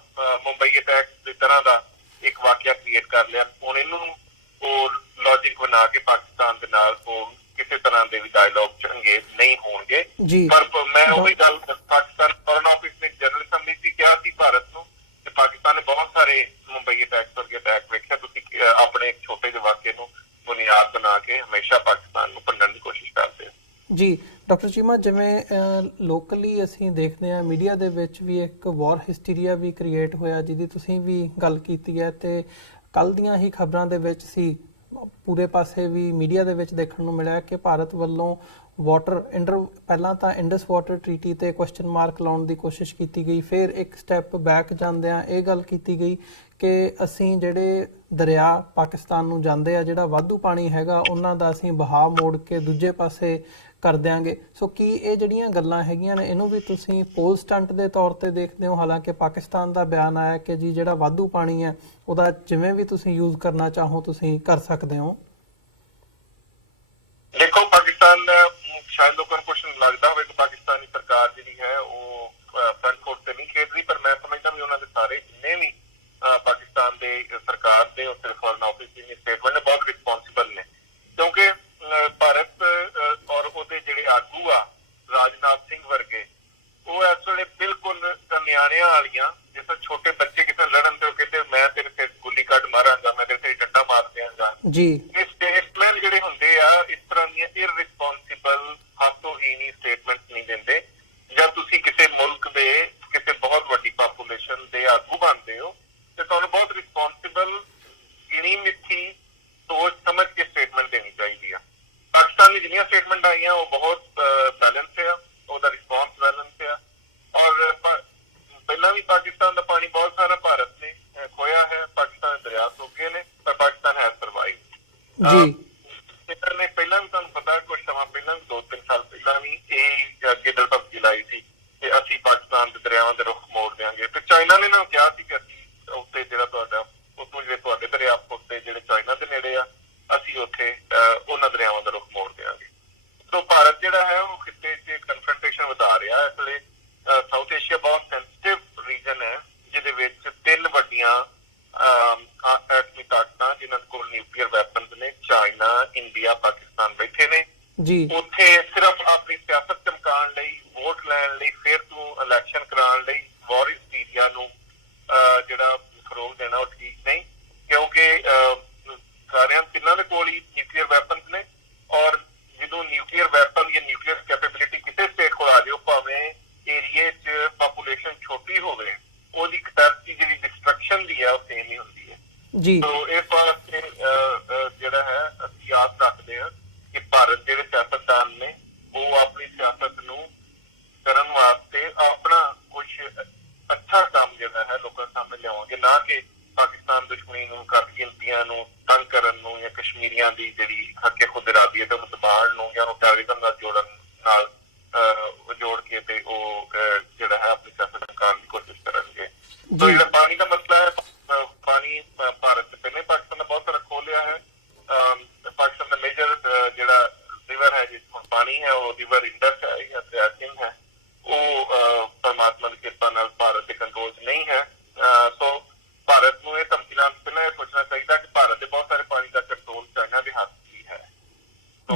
ਮੁੰਬਈ ਅਟੈਕ ਦੀ ਤਰ੍ਹਾਂ ਦਾ ਇੱਕ ਵਾਕਿਆ ਕ੍ਰੀਏਟ ਕਰ ਲਿਆ। ਹੁਣ ਇਹਨੂੰ ਉਹ ਲੌਜਿਕ ਬਣਾ ਕੇ ਪਾਕਿਸਤਾਨ ਦੇ ਨਾਲ ਉਹ ਕਿਸੇ ਤਰ੍ਹਾਂ ਦੇ ਵੀ ਡਾਇਲੌਗ ਚੰਗੇ ਨਹੀਂ ਹੋਣਗੇ। ਪਰ ਮੈਂ ਉਹੀ ਗੱਲ, ਪਾਕਿਸਤਾਨ ਫੋਰਨ ਆਫਿਸ ਨੇ ਜਨਰਲ ਅਸੈਂਬਲੀ ਚ ਕਿਹਾ ਸੀ ਭਾਰਤ ਨੂੰ ਕਿ ਪਾਕਿਸਤਾਨ ਨੇ ਬਹੁਤ ਸਾਰੇ ਮੁੰਬਈ ਅਟੈਕ ਵਰਗੇ ਅਟੈਕ ਵੇਖਿਆ, ਤੁਸੀਂ ਆਪਣੇ ਇੱਕ ਛੋਟੇ ਜਿਹੇ ਵਾਕਿਏ ਨੂੰ ਬੁਨਿਆਦ ਬਣਾ ਕੇ ਹਮੇਸ਼ਾ ਪਾਕਿਸਤਾਨ ਨੂੰ ਭੰਡਣ ਦੀ ਕੋਸ਼ਿਸ਼ ਕਰਦੇ ਹੋ। ਜੀ ਡਾਕਟਰ ਚੀਮਾ, ਜਿਵੇਂ ਲੋਕਲੀ ਅਸੀਂ ਦੇਖਦੇ ਹਾਂ ਮੀਡੀਆ ਦੇ ਵਿੱਚ ਵੀ ਇੱਕ ਵਾਰ ਹਿਸਟੀਰੀਆ ਵੀ ਕ੍ਰੀਏਟ ਹੋਇਆ, ਜਿਹਦੀ ਤੁਸੀਂ ਵੀ ਗੱਲ ਕੀਤੀ ਹੈ, ਤੇ ਕੱਲ੍ਹ ਦੀਆਂ ਹੀ ਖਬਰਾਂ ਦੇ ਵਿੱਚ ਸੀ, ਪੂਰੇ ਪਾਸੇ ਵੀ ਮੀਡੀਆ ਦੇ ਵਿੱਚ ਦੇਖਣ ਨੂੰ ਮਿਲਿਆ ਕਿ ਭਾਰਤ ਵੱਲੋਂ ਪਹਿਲਾਂ ਤਾਂ ਇੰਡਸ ਵਾਟਰ ਟ੍ਰੀਟੀ ਤੇ ਕੁਐਸਚਨ ਮਾਰਕ ਲਾਉਣ ਦੀ ਕੋਸ਼ਿਸ਼ ਕੀਤੀ ਗਈ, ਫਿਰ ਇੱਕ ਸਟੈਪ ਬੈਕ ਜਾਂਦਿਆਂ ਇਹ ਗੱਲ ਕੀਤੀ ਗਈ ਕਿ ਅਸੀਂ ਜਿਹੜੇ ਦਰਿਆ ਪਾਕਿਸਤਾਨ ਨੂੰ ਜਾਂਦੇ ਆ, ਜਿਹੜਾ ਵਾਧੂ ਪਾਣੀ ਹੈਗਾ, ਉਹਨਾਂ ਦਾ ਅਸੀਂ ਬਹਾਅ ਮੋੜ ਕੇ ਦੂਜੇ ਪਾਸੇ ਕਰ ਦਿਆਂਗੇ। ਸੋ ਕੀ ਇਹ ਜਿਹੜੀਆਂ ਗੱਲਾਂ ਹੈਗੀਆਂ ਨੇ, ਇਹਨੂੰ ਵੀ ਤੁਸੀਂ ਪੋਲ ਸਟੰਟ ਦੇ ਤੌਰ ਤੇ ਦੇਖਦੇ ਹੋ? ਹਾਲਾਂਕਿ ਪਾਕਿਸਤਾਨ ਦਾ ਬਿਆਨ ਆਇਆ ਕਿ ਜੀ ਜਿਹੜਾ ਵਾਧੂ ਪਾਣੀ ਹੈ ਉਹਦਾ ਜਿਵੇਂ ਵੀ ਤੁਸੀਂ ਯੂਜ਼ ਕਰਨਾ ਚਾਹੋ ਤੁਸੀਂ ਕਰ ਸਕਦੇ ਹੋ। ਦੇਖੋ, ਪਾਕਿਸਤਾਨ ਸ਼ਾਇਦ ਲੋਕਾਂ ਨੂੰ ਕੁਐਸਚਨ ਲੱਗਦਾ ਹੋਵੇ ਕਿ ਪਾਕਿਸਤਾਨੀ ਸਰਕਾਰ ਜਿਹੜੀ ਹੈ ਉਹ ਫਰੰਟ ਫੁੱਟ ਤੇ ਨਹੀਂ ਖੇਡ ਰਹੀ, ਪਰ ਮੈਂ ਸਮਝਦਾ ਵੀ ਉਹਨਾਂ ਦੇ ਸਾਰੇ ਜਿੰਨੇ ਵੀ ਪਾਕਿਸਤਾਨ ਦੇ ਸਰਕਾਰ ਦੇ ਉੱਤੇ ਫੋਰਨ ਆਫਿਸ ਦੀ ਸਟੇਟਮੈਂਟ ਨੇ ਬਹੁਤ ਰਿਸਪੌਂਸਿਬਲ ਨੇ, ਕਿਉਂਕਿ ਭਾਰਤ ਔਰ ਉਹਦੇ ਜਿਹੜੇ ਆਗੂ ਆ ਰਾਜਨਾਥ ਸਿੰਘ ਵਰਗੇ, ਉਹ ਇਸ ਵੇਲੇ ਬਿਲਕੁਲ ਨਿਆਣਿਆਂ ਵਾਲੀਆਂ, ਜਿਸ ਤਰ੍ਹਾਂ ਛੋਟੇ ਬੱਚੇ ਕਿਸੇ ਲੜਨ ਤੇ ਉਹ ਕਹਿੰਦੇ ਮੈਂ ਤੇਰੇ ਤੇ ਗੁੱਲੀ ਕੱਢ ਮਾਰਾਂਗਾ, ਮੈਂ ਤੇਰੇ ਤੇ ਡੰਡਾ ਮਾਰ ਦਿਆਂਗਾ ਜੀ। ਇਹ ਸਟੇਟਮੈਂਟ ਜਿਹੜੇ ਹੁੰਦੇ ਆ, ਇਸ ਤਰ੍ਹਾਂ ਦੀਆਂ ਇਰਰਿਸਪੌਂਸਿਬਲ ਹਾਸੋਹੀਣੀ ਸਟੇਟਮੈਂਟ ਨਹੀਂ ਦਿੰਦੇ। ਜਦ ਤੁਸੀਂ ਕਿਸੇ ਮੁਲਕ ਦੇ ਕਿਸੇ ਬਹੁਤ ਵੱਡੀ ਪਾਪੂਲੇਸ਼ਨ ਦੇ ਆਗੂ ਬਣਦੇ ਹੋ ਤੇ ਤੁਹਾਨੂੰ ਬਹੁਤ ਰਿਸਪੌਂਸਿਬਲ, ਗਿਣੀ ਮਿੱਠੀ ਸੋਚ ਸਮਝ ਕੇ ਸਟੇਟਮੈਂਟ ਦੇਣੀ ਚਾਹੀਦੀ ਆ। ਪਾਕਿਸਤਾਨ ਦੀ ਜਿੰਨੀਆਂ ਸਟੇਟਮੈਂਟ ਆਈਆਂ ਉਹ ਬਹੁਤ ਬੈਲੈਂਸ ਆ, ਉਹਦਾ ਰਿਸਪੌਂਸ ਬੈਲੈਂਸ ਆ, ਔਰ ਪਹਿਲਾਂ ਵੀ ਪਾਕਿਸਤਾਨ ਦਾ ਪਾਣੀ ਬਹੁਤ ਸਾਰਾ ਭਾਰਤ ਨੇ ਖੋਇਆ ਹੈ, ਪਾਕਿਸਤਾਨ ਦੇ ਦਰਿਆ ਸੁੱਕੇ ਨੇ, ਪਰ ਪਾਕਿਸਤਾਨ ਹੈਜ਼ ਸਰਵਾਈਵ ਜੀ। ਨੇ ਪਹਿਲਾਂ ਵੀ ਤੁਹਾਨੂੰ ਪਤਾ ਕੁਝ ਸਮਾਂ ਪਹਿਲਾਂ, 2-3 ਸਾਲ ਪਹਿਲਾਂ ਵੀ ਇਹ ਅੱਗੇ ਦਲਪਤੀ ਲਾਈ ਸੀ ਕਿ ਅਸੀਂ ਪਾਕਿਸਤਾਨ ਦੇ ਦਰਿਆਵਾਂ ਦੇ ਰੁੱਖ ਮੋੜ ਦਿਆਂਗੇ, ਤੇ ਚਾਈਨਾ ਨੇ ਨਾ ਕਿਹਾ ਸੀ ਕਿ ਅਸੀਂ ਉੱਤੇ ਜਿਹੜਾ ਤੁਹਾਡਾ ਉੱਤੋਂ ਜਿਹੜੇ ਤੁਹਾਡੇ ਦਰਿਆ ਉੱਤੇ ਜਿਹੜੇ ਚਾਈਨਾ ਦੇ ਨੇੜੇ ਆ, ਅਸੀਂ ਉੱਥੇ ਉਹਨਾਂ ਦਰਿਆਵਾਂ ਦਾ ਰੁੱਖ ਮੋੜ ਦਿਆਂਗੇ। ਸੋ ਭਾਰਤ ਜਿਹੜਾ ਹੈ ਉਹ ਖਿੱਤੇ 'ਚ ਕਨਫਰੰਟੇਸ਼ਨ ਵਧਾ ਰਿਹਾ। ਇਸ ਵੇਲੇ ਸਾਊਥ ਏਸ਼ੀਆ ਬਹੁਤ ਸੈਂਸਿਟਿਵ ਰੀਜਨ ਹੈ, ਜਿਹਦੇ ਵਿੱਚ 3 ਵੱਡੀਆਂ ਐਟਮੀ ਤਾਕਤਾਂ ਜਿਨ੍ਹਾਂ ਕੋਲ ਨਿਊਕਲੀਅਰ ਵੈਪਨਸ ਨੇ, ਚਾਈਨਾ, ਇੰਡੀਆ, ਪਾਕਿਸਤਾਨ ਬੈਠੇ ਨੇ ਜੀ। ਉੱਥੇ ਸਿਰਫ ਆਪਣੀ ਸਿਆਸਤ ਚਮਕਾਉਣ ਲਈ, ਵੋਟ ਲੈਣ ਲਈ, ਫਿਰ ਤੋਂ ਇਲੈਕਸ਼ਨ ਕਰਾਉਣ ਲਈ ਵਾਰ ਸੀਰੀਆ ਨੂੰ ਜਿਹੜਾ ਫਰੋਗ ਦੇਣਾ ਉਹ ਠੀਕ ਨਹੀਂ, ਕਿਉਂਕਿ ਸਾਰਿਆਂ ਤਿੰਨਾਂ ਦੇ ਕੋਲ ਹੀ ਨਿਊਕਲੀਅਰ ਵੈਪਨਸ ਨੇ, ਔਰ ਜਦੋਂ ਨਿਊਕਲੀਅਰ ਵੈਪਨ ਜਾਂ ਨਿਊਕਲੀਅਰ ਕੈਪੇਬਿਲਿਟੀ ਕਿਸੇ ਸਟੇਟ ਕੋਲ ਆ ਜਾਓ, ਭਾਵੇਂ ਏਰੀਏ 'ਚ ਪਾਪੂਲੇਸ਼ਨ ਛੋਟੀ ਹੋਵੇ, ਉਹਦੀ ਕਪੈਸਿਟੀ ਜਿਹੜੀ ਡਿਸਟਰਕਸ਼ਨ ਦੀ ਹੈ ਉਹ ਸੇਮ ਹੀ ਹੁੰਦੀ ਹੈ ਜੀ। ਸੋ ਇਸ ਵਾਸਤੇ ਜਿਹੜਾ ਹੈ ਅਸੀਂ ਆਸ ਰੱਖਦੇ ਹਾਂ ਕਿ ਭਾਰਤ ਜਿਹੜੇ ਸਿਆਸਤਦਾਨ ਨੇ ਉਹ ਆਪਣੀ ਸਿਆਸਤ ਨੂੰ ਕਰਨ ਵਾਸਤੇ ਆਪਣਾ ਕੁਝ ਅੱਛਾ ਕੰਮ ਜਿਹੜਾ ਹੈ ਲੋਕਾਂ ਸਾਹਮਣੇ ਲਿਆਵਾਂਗੇ, ਨਾ ਕਿ ਪਾਕਿਸਤਾਨ ਦੁਸ਼ਮਣੀ ਨੂੰ, ਘੱਟ ਗਿਣਤੀਆਂ ਨੂੰ ਤੰਗ ਕਰਨ ਨੂੰ, ਜਾਂ ਕਸ਼ਮੀਰੀਆਂ ਦੀ ਜਿਹੜੀ ਹੱਕੇ ਖੁਦ ਇਰਾਦੀਅਤ ਉਹਨੂੰ ਦਬਾਉਣ ਨੂੰ, ਜਾਂ ਉਹਨੂੰ ਟੈਰਰਿਜ਼ਮ ਨਾਲ ਜੋੜਨ ਨਾਲ ਜੋੜ ਕੇ ਤੇ ਉਹ ਜਿਹੜਾ ਹੈ ਆਪਣੀ ਸਿਆਸਤ ਕਰਨ ਦੀ ਕੋਸ਼ਿਸ਼ ਕਰਨਗੇ। ਸੋ ਜਿਹੜਾ ਪਾਣੀ ਦਾ ਮਸਲਾ ਹੈ, ਪਾਣੀ ਭਾਰਤ ਪਹਿਲੇ ਪਾਕਿਸਤਾਨ ਦਾ ਬਹੁਤ ਸਾਰਾ ਖੋਹ ਲਿਆ ਹੈ। ਪਾਕਿਸਤਾਨ ਦਾ ਮੇਜਰ ਜਿਹੜਾ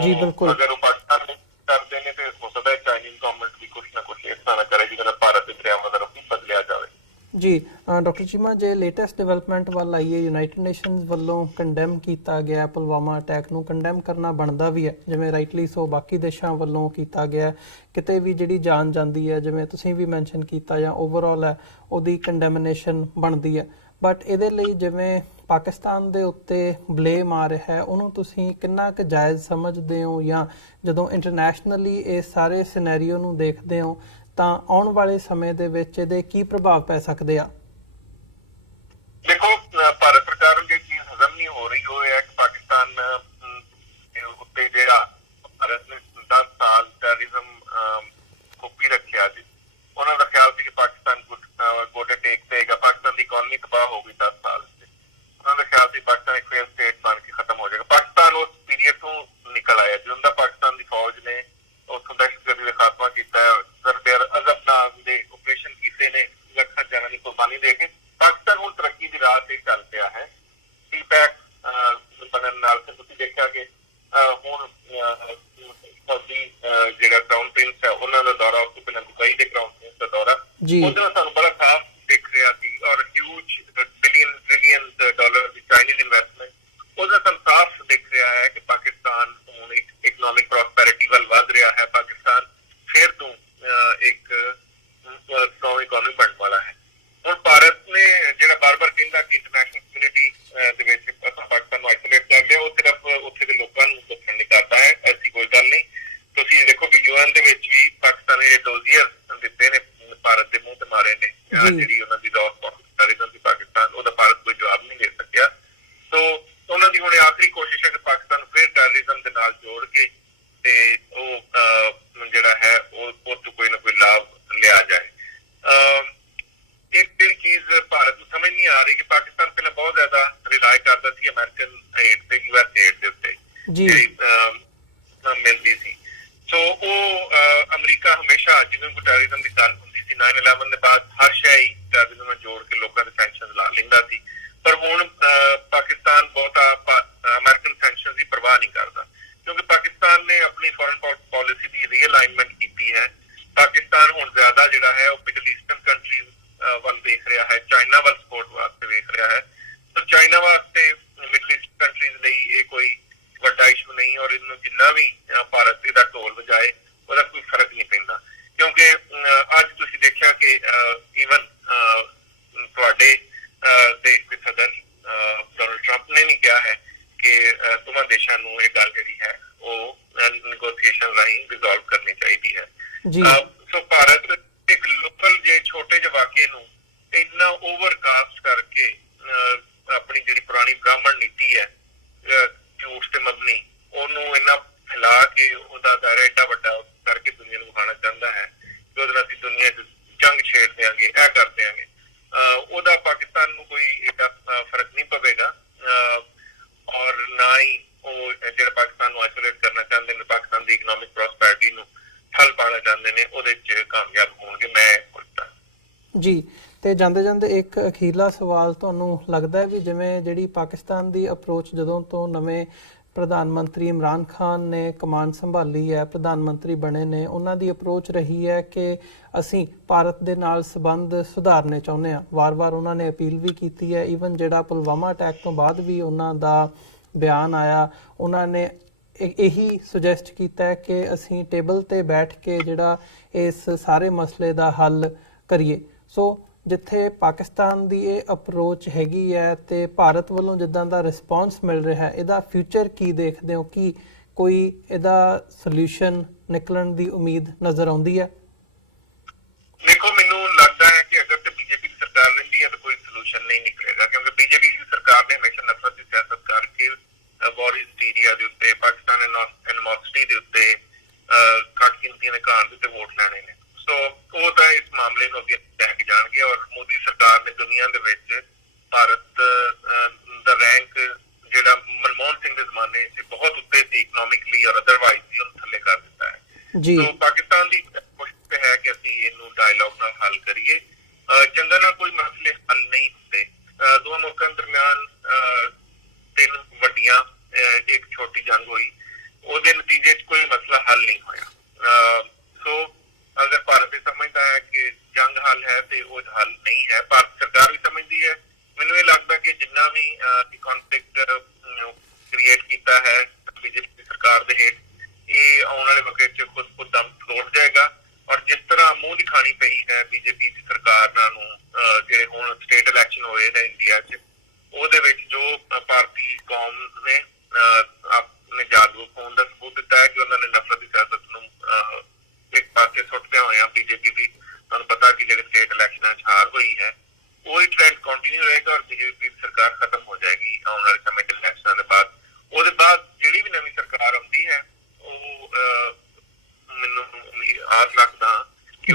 ਜੀ ਬਿਲਕੁਲ। ਅਗਰ ਉਹ ਪਾਕਿਸਤਾਨ ਨੇ ਕਰਦੇ ਨੇ ਤੇ ਹੋ ਸਕਦਾ ਹੈ ਚਾਈਨੀਜ਼ ਗਵਰਨਮੈਂਟ ਵੀ ਕੁਛ ਨਾ ਕੁਛ ਇਸ ਤਰ੍ਹਾਂ ਕਰੇ ਜਿਹਦਾ ਭਾਰਤ ਦੇ ਦਰਿਆਵਾਂ ਦਾ ਰੁਖ ਬਦਲਿਆ ਜਾਵੇ। ਜੀ ਡਾਕਟਰ ਚੀਮਾ, ਜੇ ਲੇਟੈਸਟ ਡਿਵੈਲਪਮੈਂਟ ਵੱਲ ਆਈਏ, ਯੂਨਾਈਟਿਡ ਨੇਸ਼ਨਸ ਵੱਲੋਂ ਕੰਡੈਮ ਕੀਤਾ ਗਿਆ ਪੁਲਵਾਮਾ ਅਟੈਕ ਨੂੰ, ਕੰਡੈਮ ਕਰਨਾ ਬਣਦਾ ਵੀ ਹੈ, ਜਿਵੇਂ ਰਾਈਟਲੀ ਸੋ ਬਾਕੀ ਦੇਸ਼ਾਂ ਵੱਲੋਂ ਕੀਤਾ ਗਿਆ। ਕਿਤੇ ਵੀ ਜਿਹੜੀ ਜਾਨ ਜਾਂਦੀ ਹੈ, ਜਿਵੇਂ ਤੁਸੀਂ ਵੀ ਮੈਂਸ਼ਨ ਕੀਤਾ, ਜਾਂ ਓਵਰਆਲ ਹੈ ਉਹਦੀ ਕੰਡੈਮਨੇਸ਼ਨ ਬਣਦੀ ਹੈ। ਬਟ ਇਹਦੇ ਲਈ ਜਿਵੇਂ ਪਾਕਿਸਤਾਨ ਦੇ ਉੱਤੇ ਬਲੇਮ ਆ ਰਿਹਾ ਹੈ, ਉਹਨੂੰ ਤੁਸੀਂ ਕਿੰਨਾ ਕੁ ਜਾਇਜ਼ ਸਮਝਦੇ ਹੋ, ਜਾਂ ਜਦੋਂ ਇੰਟਰਨੈਸ਼ਨਲੀ ਇਸ ਸਾਰੇ ਸਿਨੈਰੀਓ ਨੂੰ ਦੇਖਦੇ ਹੋ ਤਾਂ ਆਉਣ ਵਾਲੇ ਸਮੇਂ ਦੇ ਵਿੱਚ ਇਹਦੇ ਕੀ ਪ੍ਰਭਾਵ ਪੈ ਸਕਦੇ ਆ? ਦੇਖੋ, ਭਾਰਤ ਸਰਕਾਰ ਨੂੰ ਜਿਹੜੀ ਚੀਜ਼ ਹਜ਼ਮ ਨਹੀਂ ਹੋ ਰਹੀ ਉਹ ਹੈ ਕਿ ਪਾਕਿਸਤਾਨ ਉੱਤੇ ਜਿਹੜਾ ਭਾਰਤ ਨੇ 10 ਸਾਲ ਟੈਰਰਿਜ਼ਮ ਕੁੱਪੀ ਰੱਖਿਆ ਸੀ, ਉਹਨਾਂ ਦਾ ਖਿਆਲ ਸੀ ਕਿ ਪਾਕਿਸਤਾਨ ਗੋਡੇ ਟੇਕ ਦੇਗਾ, ਪਾਕਿਸਤਾਨ ਦੀ ਇਕਨੋਮੀ ਤਬਾਹ ਹੋ ਗਈ 10 ਸਾਲ ਚ। ਉਹਨਾਂ ਦਾ ਖਿਆਲ ਸੀ ਪਾਕਿਸਤਾਨ ਇੱਕ ਫੇਲ ਸਟੇਟ ਬਣ ਕੇ ਖਤਮ ਹੋ ਜਾਏਗਾ। ਪਾਕਿਸਤਾਨ ਉਸ ਪੀਰੀਅਡ ਤੋਂ ਨਿਕਲ ਆਇਆ ਜਦੋਂ ਦਾ ਪਾਕਿਸਤਾਨ ਦੀ ਫੌਜ ਨੇ ਉੱਥੋਂ ਦਹਿਸ਼ਤਗਰਦੀ ਦਾ ਖਾਤਮਾ ਕੀਤਾ, ਜ਼ਰਬੇਰ ਅਜ਼ਬ ਨਾਮ ਦੇ ਆਪਰੇਸ਼ਨ ਕੀਤੇ ਨੇ, ਲੱਖਾਂ ਜਾਨਾਂ ਦੀ ਕੁਰਬਾਨੀ ਦੇ ਕੇ ਪਾਕਿਸਤਾਨ ਹੁਣ ਤਰੱਕੀ ਦੀ ਰਾਹ ਤੇ ਚੱਲ ਪਿਆ ਹੈ। ਸੀਪੈਕ ਬਣਨ ਨਾਲ ਤੁਸੀਂ ਦੇਖਿਆ ਕਿ ਹੁਣ ਫੌਜੀ ਜਿਹੜਾ ਕਰਾਊਨ ਪ੍ਰਿੰਸ ਹੈ ਉਹਨਾਂ ਦਾ ਦੌਰਾ, ਉਸ ਤੋਂ ਪਹਿਲਾਂ ਦੁਬਈ ਦੇ ਕਰਾਊਨ ਪ੍ਰਿੰਸ ਦਾ ਦੌਰਾ, ਉਹਦੇ ਨਾਲ ਸਾਨੂੰ ਬੜਾ ਸਾਫ਼ ਦਿਖ ਰਿਹਾ ਸੀ। ਔਰ ਹਿਊਜ ਟ੍ਰਿਲੀਅਨ ਡਾਲਰ ਦੀ ਚਾਈਨੀਜ਼ ਇਨਵੈਸਟਮੈਂਟ, ਉਹਦਾ ਸਾਨੂੰ ਸਾਫ਼ ਦਿਖ ਰਿਹਾ ਹੈ ਕਿ ਪਾਕਿਸਤਾਨ ਹੁਣ ਇੱਕ ਇਕਨੋਮਿਕ ਪ੍ਰੋਸਪੈਰਿਟੀ ਵੱਲ ਵੱਧ ਰਿਹਾ ਹੈ। ਪਾਕਿਸਤਾਨ ਫਿਰ ਤੋਂ ਇੱਕ ਸਟਰੋਂਗ ਇਕਨੋਮੀ ਬਣਨ ਵਾਲਾ ਹੈ। ਹੁਣ ਭਾਰਤ ਨੇ ਜਿਹੜਾ ਬਾਰ-ਬਾਰ ਕਹਿੰਦਾ ਕਿ ਇੰਟਰਨੈਸ਼ਨਲ ਕਮਿਊਨਿਟੀ ਦੇ ਵਿੱਚ ਪਾਕਿਸਤਾਨ ਨੂੰ ਆਈਸੋਲੇਟ ਕਰ ਲਿਆ, ਉਹ ਸਿਰਫ ਉੱਥੇ ਦੇ ਲੋਕਾਂ ਨੂੰ ਦੱਸਣ ਲਈ ਕਰਦਾ ਹੈ, ਐਸੀ ਕੋਈ ਗੱਲ ਨਹੀਂ। ਤੁਸੀਂ ਦੇਖੋ ਕਿ ਯੂਐਨ ਦੇ ਵਿੱਚ ਵੀ ਪਾਕਿਸਤਾਨ ਨੇ ਡੋਜ਼ੀਅਰ ਦਿੱਤੇ ਨੇ, ਭਾਰਤ ਦੇ ਮੂੰਹ ਤੇ ਮਾਰੇ ਨੇ, ਜਿਹੜੀ ਉਹਨਾਂ ਦੀ ਟੈਰਰਿਜ਼ਮ ਦੀ ਪਾਕਿਸਤਾਨ, ਉਹਦਾ ਭਾਰਤ ਕੋਈ ਜਵਾਬ ਨਹੀਂ ਦੇ ਸਕਿਆ। ਸੋ ਉਹਨਾਂ ਦੀ ਹੁਣ ਆਖਰੀ ਕੋਸ਼ਿਸ਼ ਹੈ ਕਿ ਪਾਕਿਸਤਾਨ ਫਿਰ ਟੈਰਰਿਜ਼ਮ ਦੇ ਨਾਲ ਜੋੜ ਕੇ ਤੇ ਉਹ ਜਿਹੜਾ ਹੈ ਉਹ ਤੋਂ ਕੋਈ ਨਾ ਕੋਈ ਲਾਭ ਲਿਆ ਜਾਏ। ਇੱਕ ਜਿਹੜੀ ਚੀਜ਼ ਭਾਰਤ ਨੂੰ ਸਮਝ ਨਹੀਂ ਆ ਰਹੀ ਕਿ ਪਾਕਿਸਤਾਨ ਪਹਿਲਾਂ ਬਹੁਤ ਜ਼ਿਆਦਾ ਰਿਲਾਈ ਕਰਦਾ ਸੀ ਅਮਰੀਕਨ ਏਡ ਤੇ, ਯੂਐਸ ਏਡ ਦੇ ਉੱਤੇ ਜਿਹੜੀ ਮਿਲਦੀ ਸੀ। ਸੋ ਉਹ ਅਮਰੀਕਾ ਹਮੇਸ਼ਾ ਜਿਵੇਂ ਕੋਈ ਟੈਰਰਿਜ਼ਮ ਦੀ ਗੱਲ ਹੁੰਦੀ ਸੀ, 9/11 ਦੇ ਬਾਅਦ ਹਰ ਸ਼ੈ ਹੀ ਟੈਰਰਿਜ਼ਮ ਨਾਲ ਜੋੜ ਕੇ ਲੋਕਾਂ ਦੇ ਸੈਂਕਸ਼ਨ ਲਾ ਲੈਂਦਾ ਸੀ। ਪਰ ਹੁਣ ਪਾਕਿਸਤਾਨ ਬਹੁਤਾ ਅਮਰੀਕਨ ਸੈਂਕਸ਼ਨ ਦੀ ਪਰਵਾਹ ਨਹੀਂ ਕਰਦਾ, ਕਿਉਂਕਿ ਪਾਕਿਸਤਾਨ ਨੇ ਆਪਣੀ ਫੋਰਨ ਪਾਲਿਸੀ ਦੀ ਰੀਅਲਾਈਨਮੈਂਟ ਕੀਤੀ ਹੈ। ਪਾਕਿਸਤਾਨ ਹੁਣ ਜ਼ਿਆਦਾ ਜਿਹੜਾ ਹੈ ਉਹ ਮਿਡਲ ਈਸਟਰਨ ਕੰਟਰੀਜ਼ ਵੱਲ ਦੇਖ ਰਿਹਾ ਹੈ, ਚਾਈਨਾ ਵੱਲ ਸਪੋਰਟ ਵਾਸਤੇ ਵੇਖ ਰਿਹਾ ਹੈ। ਤਾਂ ਚਾਈਨਾ ਵਾਸਤੇ ਮਿਡਲ ਈਸਟ ਕੰਟਰੀਜ਼ ਲਈ ਇਹ ਕੋਈ ਵੱਡਾ ਇਸ਼ੂ ਨਹੀਂ, ਔਰ ਇਹਨੂੰ ਜਿੰਨਾ ਵੀ ਭਾਰਤ ਇਹਦਾ ਢੋਲ ਵਜਾਏ ਉਹਦਾ ਕੋਈ ਫਰਕ ਨਹੀਂ ਪੈਂਦਾ। ਕਿਉਂਕਿ ਅੱਜ ਤੁਸੀਂ ਦੇਖਿਆ ਕਿ ਈਵਨ ਤੁਹਾਡੇ ਦੇਸ਼ ਦੇ ਸਦਰ ਡੋਨਲਡ ਟਰੰਪ ਨੇ ਵੀ ਕਿਹਾ ਹੈ ਕਿ ਦੋਵਾਂ ਦੇਸ਼ਾਂ ਨੂੰ ਇਹ ਗੱਲ ਜਿਹੜੀ ਹੈ ਉਹ ਨੈਗੋਸ਼ੀਏਸ਼ਨ ਰਾਹੀਂ ਰਿਜ਼ੋਲਵ ਕਰਨੀ ਚਾਹੀਦੀ ਹੈ। ਸੋ ਭਾਰਤ ਇੱਕ ਲੋਕਲ ਜੇ ਛੋਟੇ ਜਿਹੇ ਵਾਕਿਏ ਨੂੰ ਇੰਨਾ ਓਵਰਕਾਸਟ ਕਰਕੇ ਆਪਣੀ ਜਿਹੜੀ ਪੁਰਾਣੀ ਬ੍ਰਾਹਮਣ ਨੀਤੀ ਹੈ ਝੂਠ ਤੇ ਮਬਨੀ, ਉਹਨੂੰ ਇੰਨਾ ਫੈਲਾ ਕੇ ਉਹਦਾ ਦਾਇਰਾ ਏਡਾ ਵੱਡਾ ਕਰਕੇ ਦੁਨੀਆ ਨੂੰ ਵਿਖਾਉਣਾ ਚਾਹੁੰਦਾ ਹੈ ਕਿ ਉਹਦੇ ਨਾਲ ਅਸੀਂ ਦੁਨੀਆ 'ਚ ਜੰਗ ਛੇੜ ਦਿਆਂਗੇ, ਇਹ ਕਰ ਦਿਆਂਗੇ। ਉਹਦਾ ਪਾਕਿਸਤਾਨ ਨੂੰ ਕੋਈ ਏਡਾ ਫਰਕ ਨਹੀਂ ਪਵੇਗਾ, ਔਰ ਨਾ ਹੀ ਉਹ ਜਿਹੜਾ ਪਾਕਿਸਤਾਨ ਨੂੰ ਆਈਸੋਲੇਟ ਕਰਨਾ ਚਾਹੁੰਦੇ ਨੇ, ਪਾਕਿਸਤਾਨ ਦੀ ਇਕਨੋਮਿਕ ਪ੍ਰੋਸਪੈਰਿਟੀ ਨੂੰ ਠੱਲ ਪਾਉਣਾ ਚਾਹੁੰਦੇ ਨੇ, ਉਹਦੇ 'ਚ ਕਾਮਯਾਬ ਹੋਣਗੇ, ਮੈਂ ਸੋਚਦਾ। ਜੀ, ਤੇ ਜਾਂਦੇ ਜਾਂਦੇ ਇੱਕ ਅਖੀਰਲਾ ਸਵਾਲ, ਤੁਹਾਨੂੰ ਲੱਗਦਾ ਹੈ ਵੀ ਜਿਵੇਂ ਜਿਹੜੀ ਪਾਕਿਸਤਾਨ ਦੀ ਅਪਰੋਚ ਜਦੋਂ ਤੋਂ ਨਵੇਂ ਪ੍ਰਧਾਨ ਮੰਤਰੀ ਇਮਰਾਨ ਖਾਨ ਨੇ ਕਮਾਨ ਸੰਭਾਲੀ ਹੈ, ਪ੍ਰਧਾਨ ਮੰਤਰੀ ਬਣੇ ਨੇ, ਉਹਨਾਂ ਦੀ ਅਪਰੋਚ ਰਹੀ ਹੈ ਕਿ ਅਸੀਂ ਭਾਰਤ ਦੇ ਨਾਲ ਸੰਬੰਧ ਸੁਧਾਰਨੇ ਚਾਹੁੰਦੇ ਹਾਂ। ਵਾਰ-ਵਾਰ ਉਹਨਾਂ ਨੇ ਅਪੀਲ ਵੀ ਕੀਤੀ ਹੈ। ਈਵਨ ਜਿਹੜਾ ਪੁਲਵਾਮਾ ਅਟੈਕ ਤੋਂ ਬਾਅਦ ਵੀ ਉਹਨਾਂ ਦਾ ਬਿਆਨ ਆਇਆ, ਉਹਨਾਂ ਨੇ ਇਹੀ ਸੁਜੈਸਟ ਕੀਤਾ ਹੈ ਕਿ ਅਸੀਂ ਟੇਬਲ ਤੇ ਬੈਠ ਕੇ ਜਿਹੜਾ ਇਸ ਸਾਰੇ ਮਸਲੇ ਦਾ ਹੱਲ ਕਰੀਏ। ਸੋ ਜਿੱਥੇ ਪਾਕਿਸਤਾਨ ਦੀ ਇਹ ਅਪਰੋਚ ਹੈਗੀ ਹੈ ਤੇ ਭਾਰਤ ਵੱਲੋਂ ਜਿੱਦਾਂ ਦਾ ਰਿਸਪੌਂਸ ਮਿਲ ਰਿਹਾ ਹੈ, ਇਹਦਾ ਫਿਊਚਰ ਕੀ ਦੇਖਦੇ ਹੋ? ਕਿ ਕੋਈ ਇਹਦਾ ਸੋਲੂਸ਼ਨ ਨਿਕਲਣ ਦੀ ਉਮੀਦ ਨਜ਼ਰ ਆਉਂਦੀ ਹੈ? ਦੇਖੋ, ਮੈਨੂੰ ਲੱਗਦਾ ਹੈ ਕਿ ਅਗਰ ਤੇ ਬੀਜੇਪੀ ਦੀ ਸਰਕਾਰ ਰਹਿੰਦੀ ਹੈ ਤਾਂ ਕੋਈ ਸੋਲੂਸ਼ਨ ਨਹੀਂ ਨਿਕਲੇਗਾ, ਕਿਉਂਕਿ ਬੀਜੇਪੀ ਦੀ ਸਰਕਾਰ ਨੇ ਹਮੇਸ਼ਾ ਨਫ਼ਰਤ ਦੀ ਸਿਆਸਤ ਕਰਕੇ ਵਾਰ ਹਿਸਟੀਰੀਆ ਦੇ ਉੱਤੇ, ਪਾਕਿਸਤਾਨ ਐਨਮੋਸਿਟੀ ਦੇ ਉੱਤੇ, ਘੱਟ ਗਿਣਤੀਆਂ ਦੇ ਘਰਾਂ ਦੇ ਉੱਤੇ ਵੋਟ ਲੈਣੇ ਨੇ। ਸੋ ਉਹ ਤਾਂ ਇਸ ਮਾਮਲੇ ਨੂੰ ਅੱਗੇ ਲੈ ਕੇ ਜਾਣਗੇ, ਔਰ ਮੋਦੀ ਸਰਕਾਰ ਨੇ ਦੁਨੀਆ ਦੇ ਵਿੱਚ ਭਾਰਤ ਦਾ ਰੈਂਕ ਜਿਹੜਾ ਮਨਮੋਹਨ ਸਿੰਘ ਦੇ ਜ਼ਮਾਨੇ 'ਚ ਬਹੁਤ ਉੱਤੇ ਸੀ ਇਕਨੋਮਿਕਲੀ ਔਰ ਅਦਰਵਾਈਜ਼ ਵੀ, ਉਹਨੂੰ ਥੱਲੇ ਕਰ ਦਿੱਤਾ ਹੈ। ਸੋ ਪਾਕਿਸਤਾਨ ਦੀ ਕੋਸ਼ਿਸ਼ ਹੈ ਕਿ ਅਸੀਂ ਇਹਨੂੰ ਡਾਇਲੌਗ ਨਾਲ ਹੱਲ ਕਰੀਏ। ਜੰਗਾਂ ਨਾਲ ਕੋਈ ਮਸਲੇ ਹੱਲ ਨਹੀਂ ਹੁੰਦੇ। ਦੋਵਾਂ ਮੁਲਕਾਂ ਦਰਮਿਆਨ 3 ਵੱਡੀਆਂ ਇੱਕ ਛੋਟੀ ਜੰਗ ਹੋਈ, ਉਹਦੇ ਨਤੀਜੇ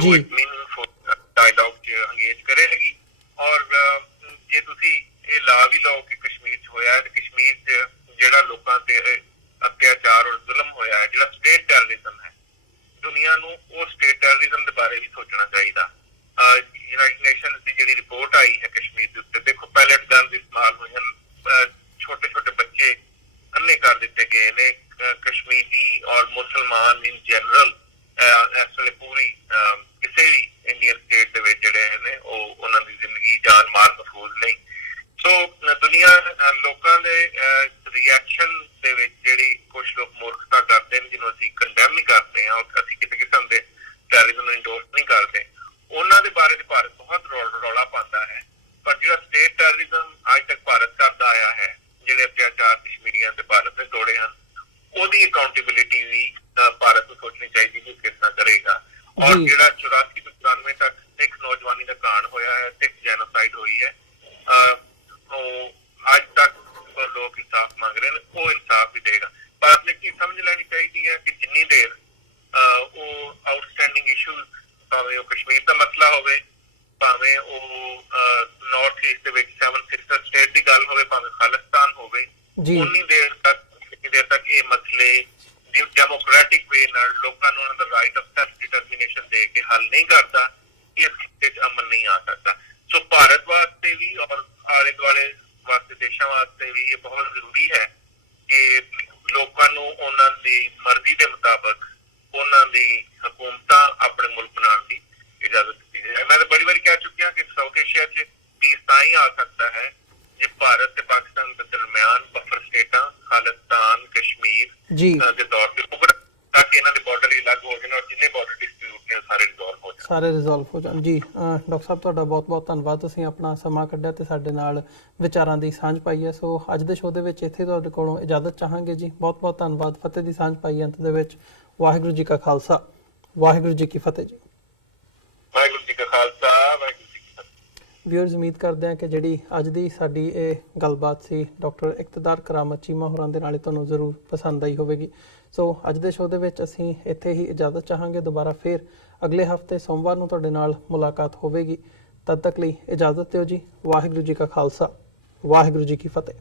ਜੀ। ਇੱਕ ਮੀਨਿੰਗਫੁਲ ਡਾਇਲੌਗ 'ਚ ਅੰਗੇਜ ਕਰੇਗੀ। ਔਰ ਜੇ ਤੁਸੀਂ ਇਹ ਲਾ ਵੀ ਲਓ ਕਿ ਕਸ਼ਮੀਰ 'ਚ ਹੋਇਆ ਤੇ ਕਸ਼ਮੀਰ 'ਚ ਜਿਹੜਾ ਲੋਕਾਂ ਤੇ ਅਤਿਆਚਾਰ ਔਰ ਜ਼ੁਲਮ ਹੋਇਆ ਹੈ, ਜਿਹੜਾ ਸਟੇਟ ਟੈਰਰਿਜ਼ਮ ਹੈ, ਦੁਨੀਆ ਨੂੰ ਉਹ ਸਟੇਟ ਟੈਰਰਿਜ਼ਮ ਦੇ ਬਾਰੇ ਵੀ ਸੋਚਣਾ ਚਾਹੀਦਾ। ਯੂਨਾਈਟਡ ਨੇਸ਼ਨਸ ਦੀ ਜਿਹੜੀ ਰਿਪੋਰਟ ਆਈ ਹੈ ਕਸ਼ਮੀਰ ਦੇ ਉੱਤੇ, ਦੇਖੋ ਪੈਲਟ ਗਨਸ ਇਸਤੇਮਾਲ ਹੋਏ ਹਨ, ਛੋਟੇ ਛੋਟੇ ਬੱਚੇ ਅੰਨੇ ਕਰ ਦਿੱਤੇ ਗਏ ਨੇ। ਕਸ਼ਮੀਰੀ ਔਰ ਮੁਸਲਮਾਨ ਇਨ ਜਨਰਲ ਇਸ ਵੇਲੇ ਪੂਰੀ ਕਿਸੇ ਵੀ ਇੰਡੀਅਨ ਸਟੇਟ ਦੇ ਵਿੱਚ ਜਿਹੜੇ ਨੇ ਉਹ ਉਹਨਾਂ ਦੀ ਜ਼ਿੰਦਗੀ ਜਾਨ ਮਾਲ ਮਹਿਫੂਜ਼ ਨਹੀਂ। ਸੋ ਦੁਨੀਆ ਲੋਕਾਂ ਦੇ ਰਿਐਕਸ਼ਨ ਦੇ ਵਿੱਚ ਜਿਹੜੀ ਕੁਝ ਲੋਕ ਮੂਰਖਤਾ ਕਰਦੇ ਨੇ, ਜਿਹਨੂੰ ਅਸੀਂ ਕੰਡੈਮ ਨਹੀਂ ਕਰਦੇ ਹਾਂ, ਅਸੀਂ ਕਿਸੇ ਕਿਸਮ ਦੇ ਟੈਰਰਿਜ਼ਮ ਨੂੰ ਇੰਡੋਰਸ ਨਹੀਂ ਕਰਦੇ, ਉਹਨਾਂ ਦੇ ਬਾਰੇ ਭਾਰਤ ਬਹੁਤ ਰੌਲਾ ਪਾਉਂਦਾ ਹੈ। ਪਰ ਜਿਹੜਾ ਸਟੇਟ ਟੈਰਰਿਜ਼ਮ ਅੱਜ ਤੱਕ ਭਾਰਤ ਕਰਦਾ ਆਇਆ ਹੈ, ਜਿਹੜੇ ਅਤਿਆਚਾਰ ਕਸ਼ਮੀਰੀਆਂ ਤੇ ਭਾਰਤ ਨੇ ਤੋੜੇ ਹਨ, ਉਹਦੀ ਅਕਾਊਂਟੇਬਿਲਿਟੀ ਵੀ ਭਾਰਤ ਨੂੰ ਸੋਚਣੀ ਚਾਹੀਦੀ ਕਿ ਕਿਸ ਤਰ੍ਹਾਂ ਕਰੇਗਾ। ਔਰ ਜਿਹੜਾ 84 ਤੋਂ 94 ਤੱਕ ਸਿੱਖ ਨੌਜਵਾਨੀ ਦਾ ਕਾਂਡ ਹੋਇਆ ਹੈ, ਸਿੱਖ ਜੈਨੋਸਾਈਡ ਹੋਈ ਹੈ, ਉਹ ਅੱਜ ਤੱਕ ਲੋਕ ਇਨਸਾਫ ਮੰਗ ਰਹੇ ਨੇ, ਉਹ ਇਨਸਾਫ ਵੀ ਦੇਗਾ। ਭਾਰਤ ਨੇ ਕੀ ਸਮਝ ਲੈਣੀ ਚਾਹੀਦੀ ਹੈ ਕਿ ਜਿੰਨੀ ਦੇਰ ਉਹ ਆਊਟਸਟੈਂਡਿੰਗ ਇਸ਼ੂਜ਼, ਭਾਵੇਂ ਉਹ ਕਸ਼ਮੀਰ ਦਾ ਮਸਲਾ ਹੋਵੇ, ਭਾਵੇਂ ਉਹ ਨਾਰਥ ਈਸਟ ਦੇ ਵਿੱਚ 7 ਸਿਸਟਰ ਸਟੇਟ ਦੀ ਗੱਲ ਹੋਵੇ, ਭਾਵੇਂ ਖਾਲਿਸਤਾਨ ਹੋਵੇ, ਉਨੀ ਦੇਰ ਤੱਕ ਇਹ ਮਸਲੇ ਡੈਮੋਕ੍ਰੈਟਿਕ ਵੇ ਨਾਲ ਲੋਕਾਂ ਨੂੰ ਉਹਨਾਂ ਦਾ ਰਾਈਟ ਆਫ ਸੈਲਫ ਡਿਟਰਮੀਨੇਸ਼ਨ ਦੇ ਕੇ ਹੱਲ ਨਹੀਂ ਕਰਦਾ, ਇਸ ਖਿੱਤੇ 'ਚ ਅਮਨ ਨਹੀਂ ਆ ਸਕਦਾ। ਸੋ ਭਾਰਤ ਵਾਸਤੇ ਵੀ ਔਰ ਆਲੇ ਦੁਆਲੇ ਵਾਸਤੇ ਦੇਸ਼ਾਂ ਵਾਸਤੇ ਵੀ ਇਹ ਬਹੁਤ ਜ਼ਰੂਰੀ ਹੈ ਕਿ ਲੋਕਾਂ ਨੂੰ ਉਹਨਾਂ ਦੀ ਮਰਜ਼ੀ ਦੇ ਮੁਤਾਬਕ ਉਹਨਾਂ ਦੀ ਹਕੂਮਤਾਂ ਆਪਣੇ ਮੁਲਕ ਬਣਾਉਣ ਦੀ ਇਜਾਜ਼ਤ ਦਿੱਤੀ ਜਾਏ। ਮੈਂ ਤਾਂ ਬੜੀ ਵਾਰੀ ਕਹਿ ਚੁੱਕਿਆ ਕਿ ਸਾਊਥ ਏਸ਼ੀਆ 'ਚ ਪੀਸ ਤਾਂ ਹੀ ਆ ਸਕਦਾ ਹੈ ਜੇ ਭਾਰਤ ਤੇ ਪਾਕਿਸਤਾਨ ਦੇ ਦਰਮਿਆਨ ਬਫਰ ਸਟੇਟਾਂ ਖਾਲਿਸਤਾਨ, ਕਸ਼ਮੀਰ ਦੇ ਤੌਰ ਤੇ ਉੱਭਰਨ, ਤਾਂ ਕਿ ਇਹਨਾਂ ਦੇ ਬਾਰਡਰ ਹੀ ਅਲੱਗ ਹੋ ਜਾਣ ਔਰ ਜਿੰਨੇ ਬਾਰਡਰ ਡਿਸਪਿਊਟ ਨੇ ਸਾਰੇ ਰਿਜ਼ੋਲਵ ਹੋ ਜਾਣ। ਜੀ ਡਾਕਟਰ ਸਾਹਿਬ, ਤੁਹਾਡਾ ਬਹੁਤ ਬਹੁਤ ਧੰਨਵਾਦ, ਤੁਸੀਂ ਆਪਣਾ ਸਮਾਂ ਕੱਢਿਆ ਤੇ ਸਾਡੇ ਨਾਲ ਵਿਚਾਰਾਂ ਦੀ ਸਾਂਝ ਪਾਈ ਹੈ। ਸੋ ਅੱਜ ਦੇ ਸ਼ੋਅ ਦੇ ਵਿੱਚ ਇੱਥੇ ਤੁਹਾਡੇ ਕੋਲੋਂ ਇਜਾਜ਼ਤ ਚਾਹਾਂਗੇ ਜੀ। ਬਹੁਤ ਬਹੁਤ ਧੰਨਵਾਦ। ਫਤਿਹ ਦੀ ਸਾਂਝ ਪਾਈ ਅੰਤ ਦੇ ਵਿੱਚ। ਵਾਹਿਗੁਰੂ ਜੀ ਕਾ ਖਾਲਸਾ, ਵਾਹਿਗੁਰੂ ਜੀ ਕੀ ਫਤਿਹ ਜੀ। ਵਾਹਿਗੁਰੂ ਜੀ ਕਾ ਖਾਲਸਾ, ਵਾਹਿਗੁਰੂ ਜੀ ਕੀ ਫਤਿਹ। ਵਿਊਅਰਸ, ਉਮੀਦ ਕਰਦੇ ਹਾਂ ਕਿ ਜਿਹੜੀ ਅੱਜ ਦੀ ਸਾਡੀ ਇਹ ਗੱਲਬਾਤ ਸੀ ਡਾਕਟਰ ਇਕਤਦਾਰ ਕਰਾਮਤ ਚੀਮਾ ਹੋਰਾਂ ਦੇ ਨਾਲ ਤੁਹਾਨੂੰ ਜ਼ਰੂਰ ਪਸੰਦ ਆਈ ਹੋਵੇਗੀ। ਸੋ ਅੱਜ ਦੇ ਸ਼ੋਅ ਦੇ ਵਿੱਚ ਅਸੀਂ ਇੱਥੇ ਹੀ ਇਜਾਜ਼ਤ ਚਾਹਾਂਗੇ। ਦੁਬਾਰਾ ਫਿਰ ਅਗਲੇ ਹਫਤੇ ਸੋਮਵਾਰ ਨੂੰ ਤੁਹਾਡੇ ਨਾਲ ਮੁਲਾਕਾਤ ਹੋਵੇਗੀ। ਤਦ ਤੱਕ ਲਈ ਇਜਾਜ਼ਤ ਦਿਓ ਜੀ। ਵਾਹਿਗੁਰੂ ਜੀ ਕਾ ਖਾਲਸਾ, ਵਾਹਿਗੁਰੂ ਜੀ ਕੀ ਫਤਿਹ।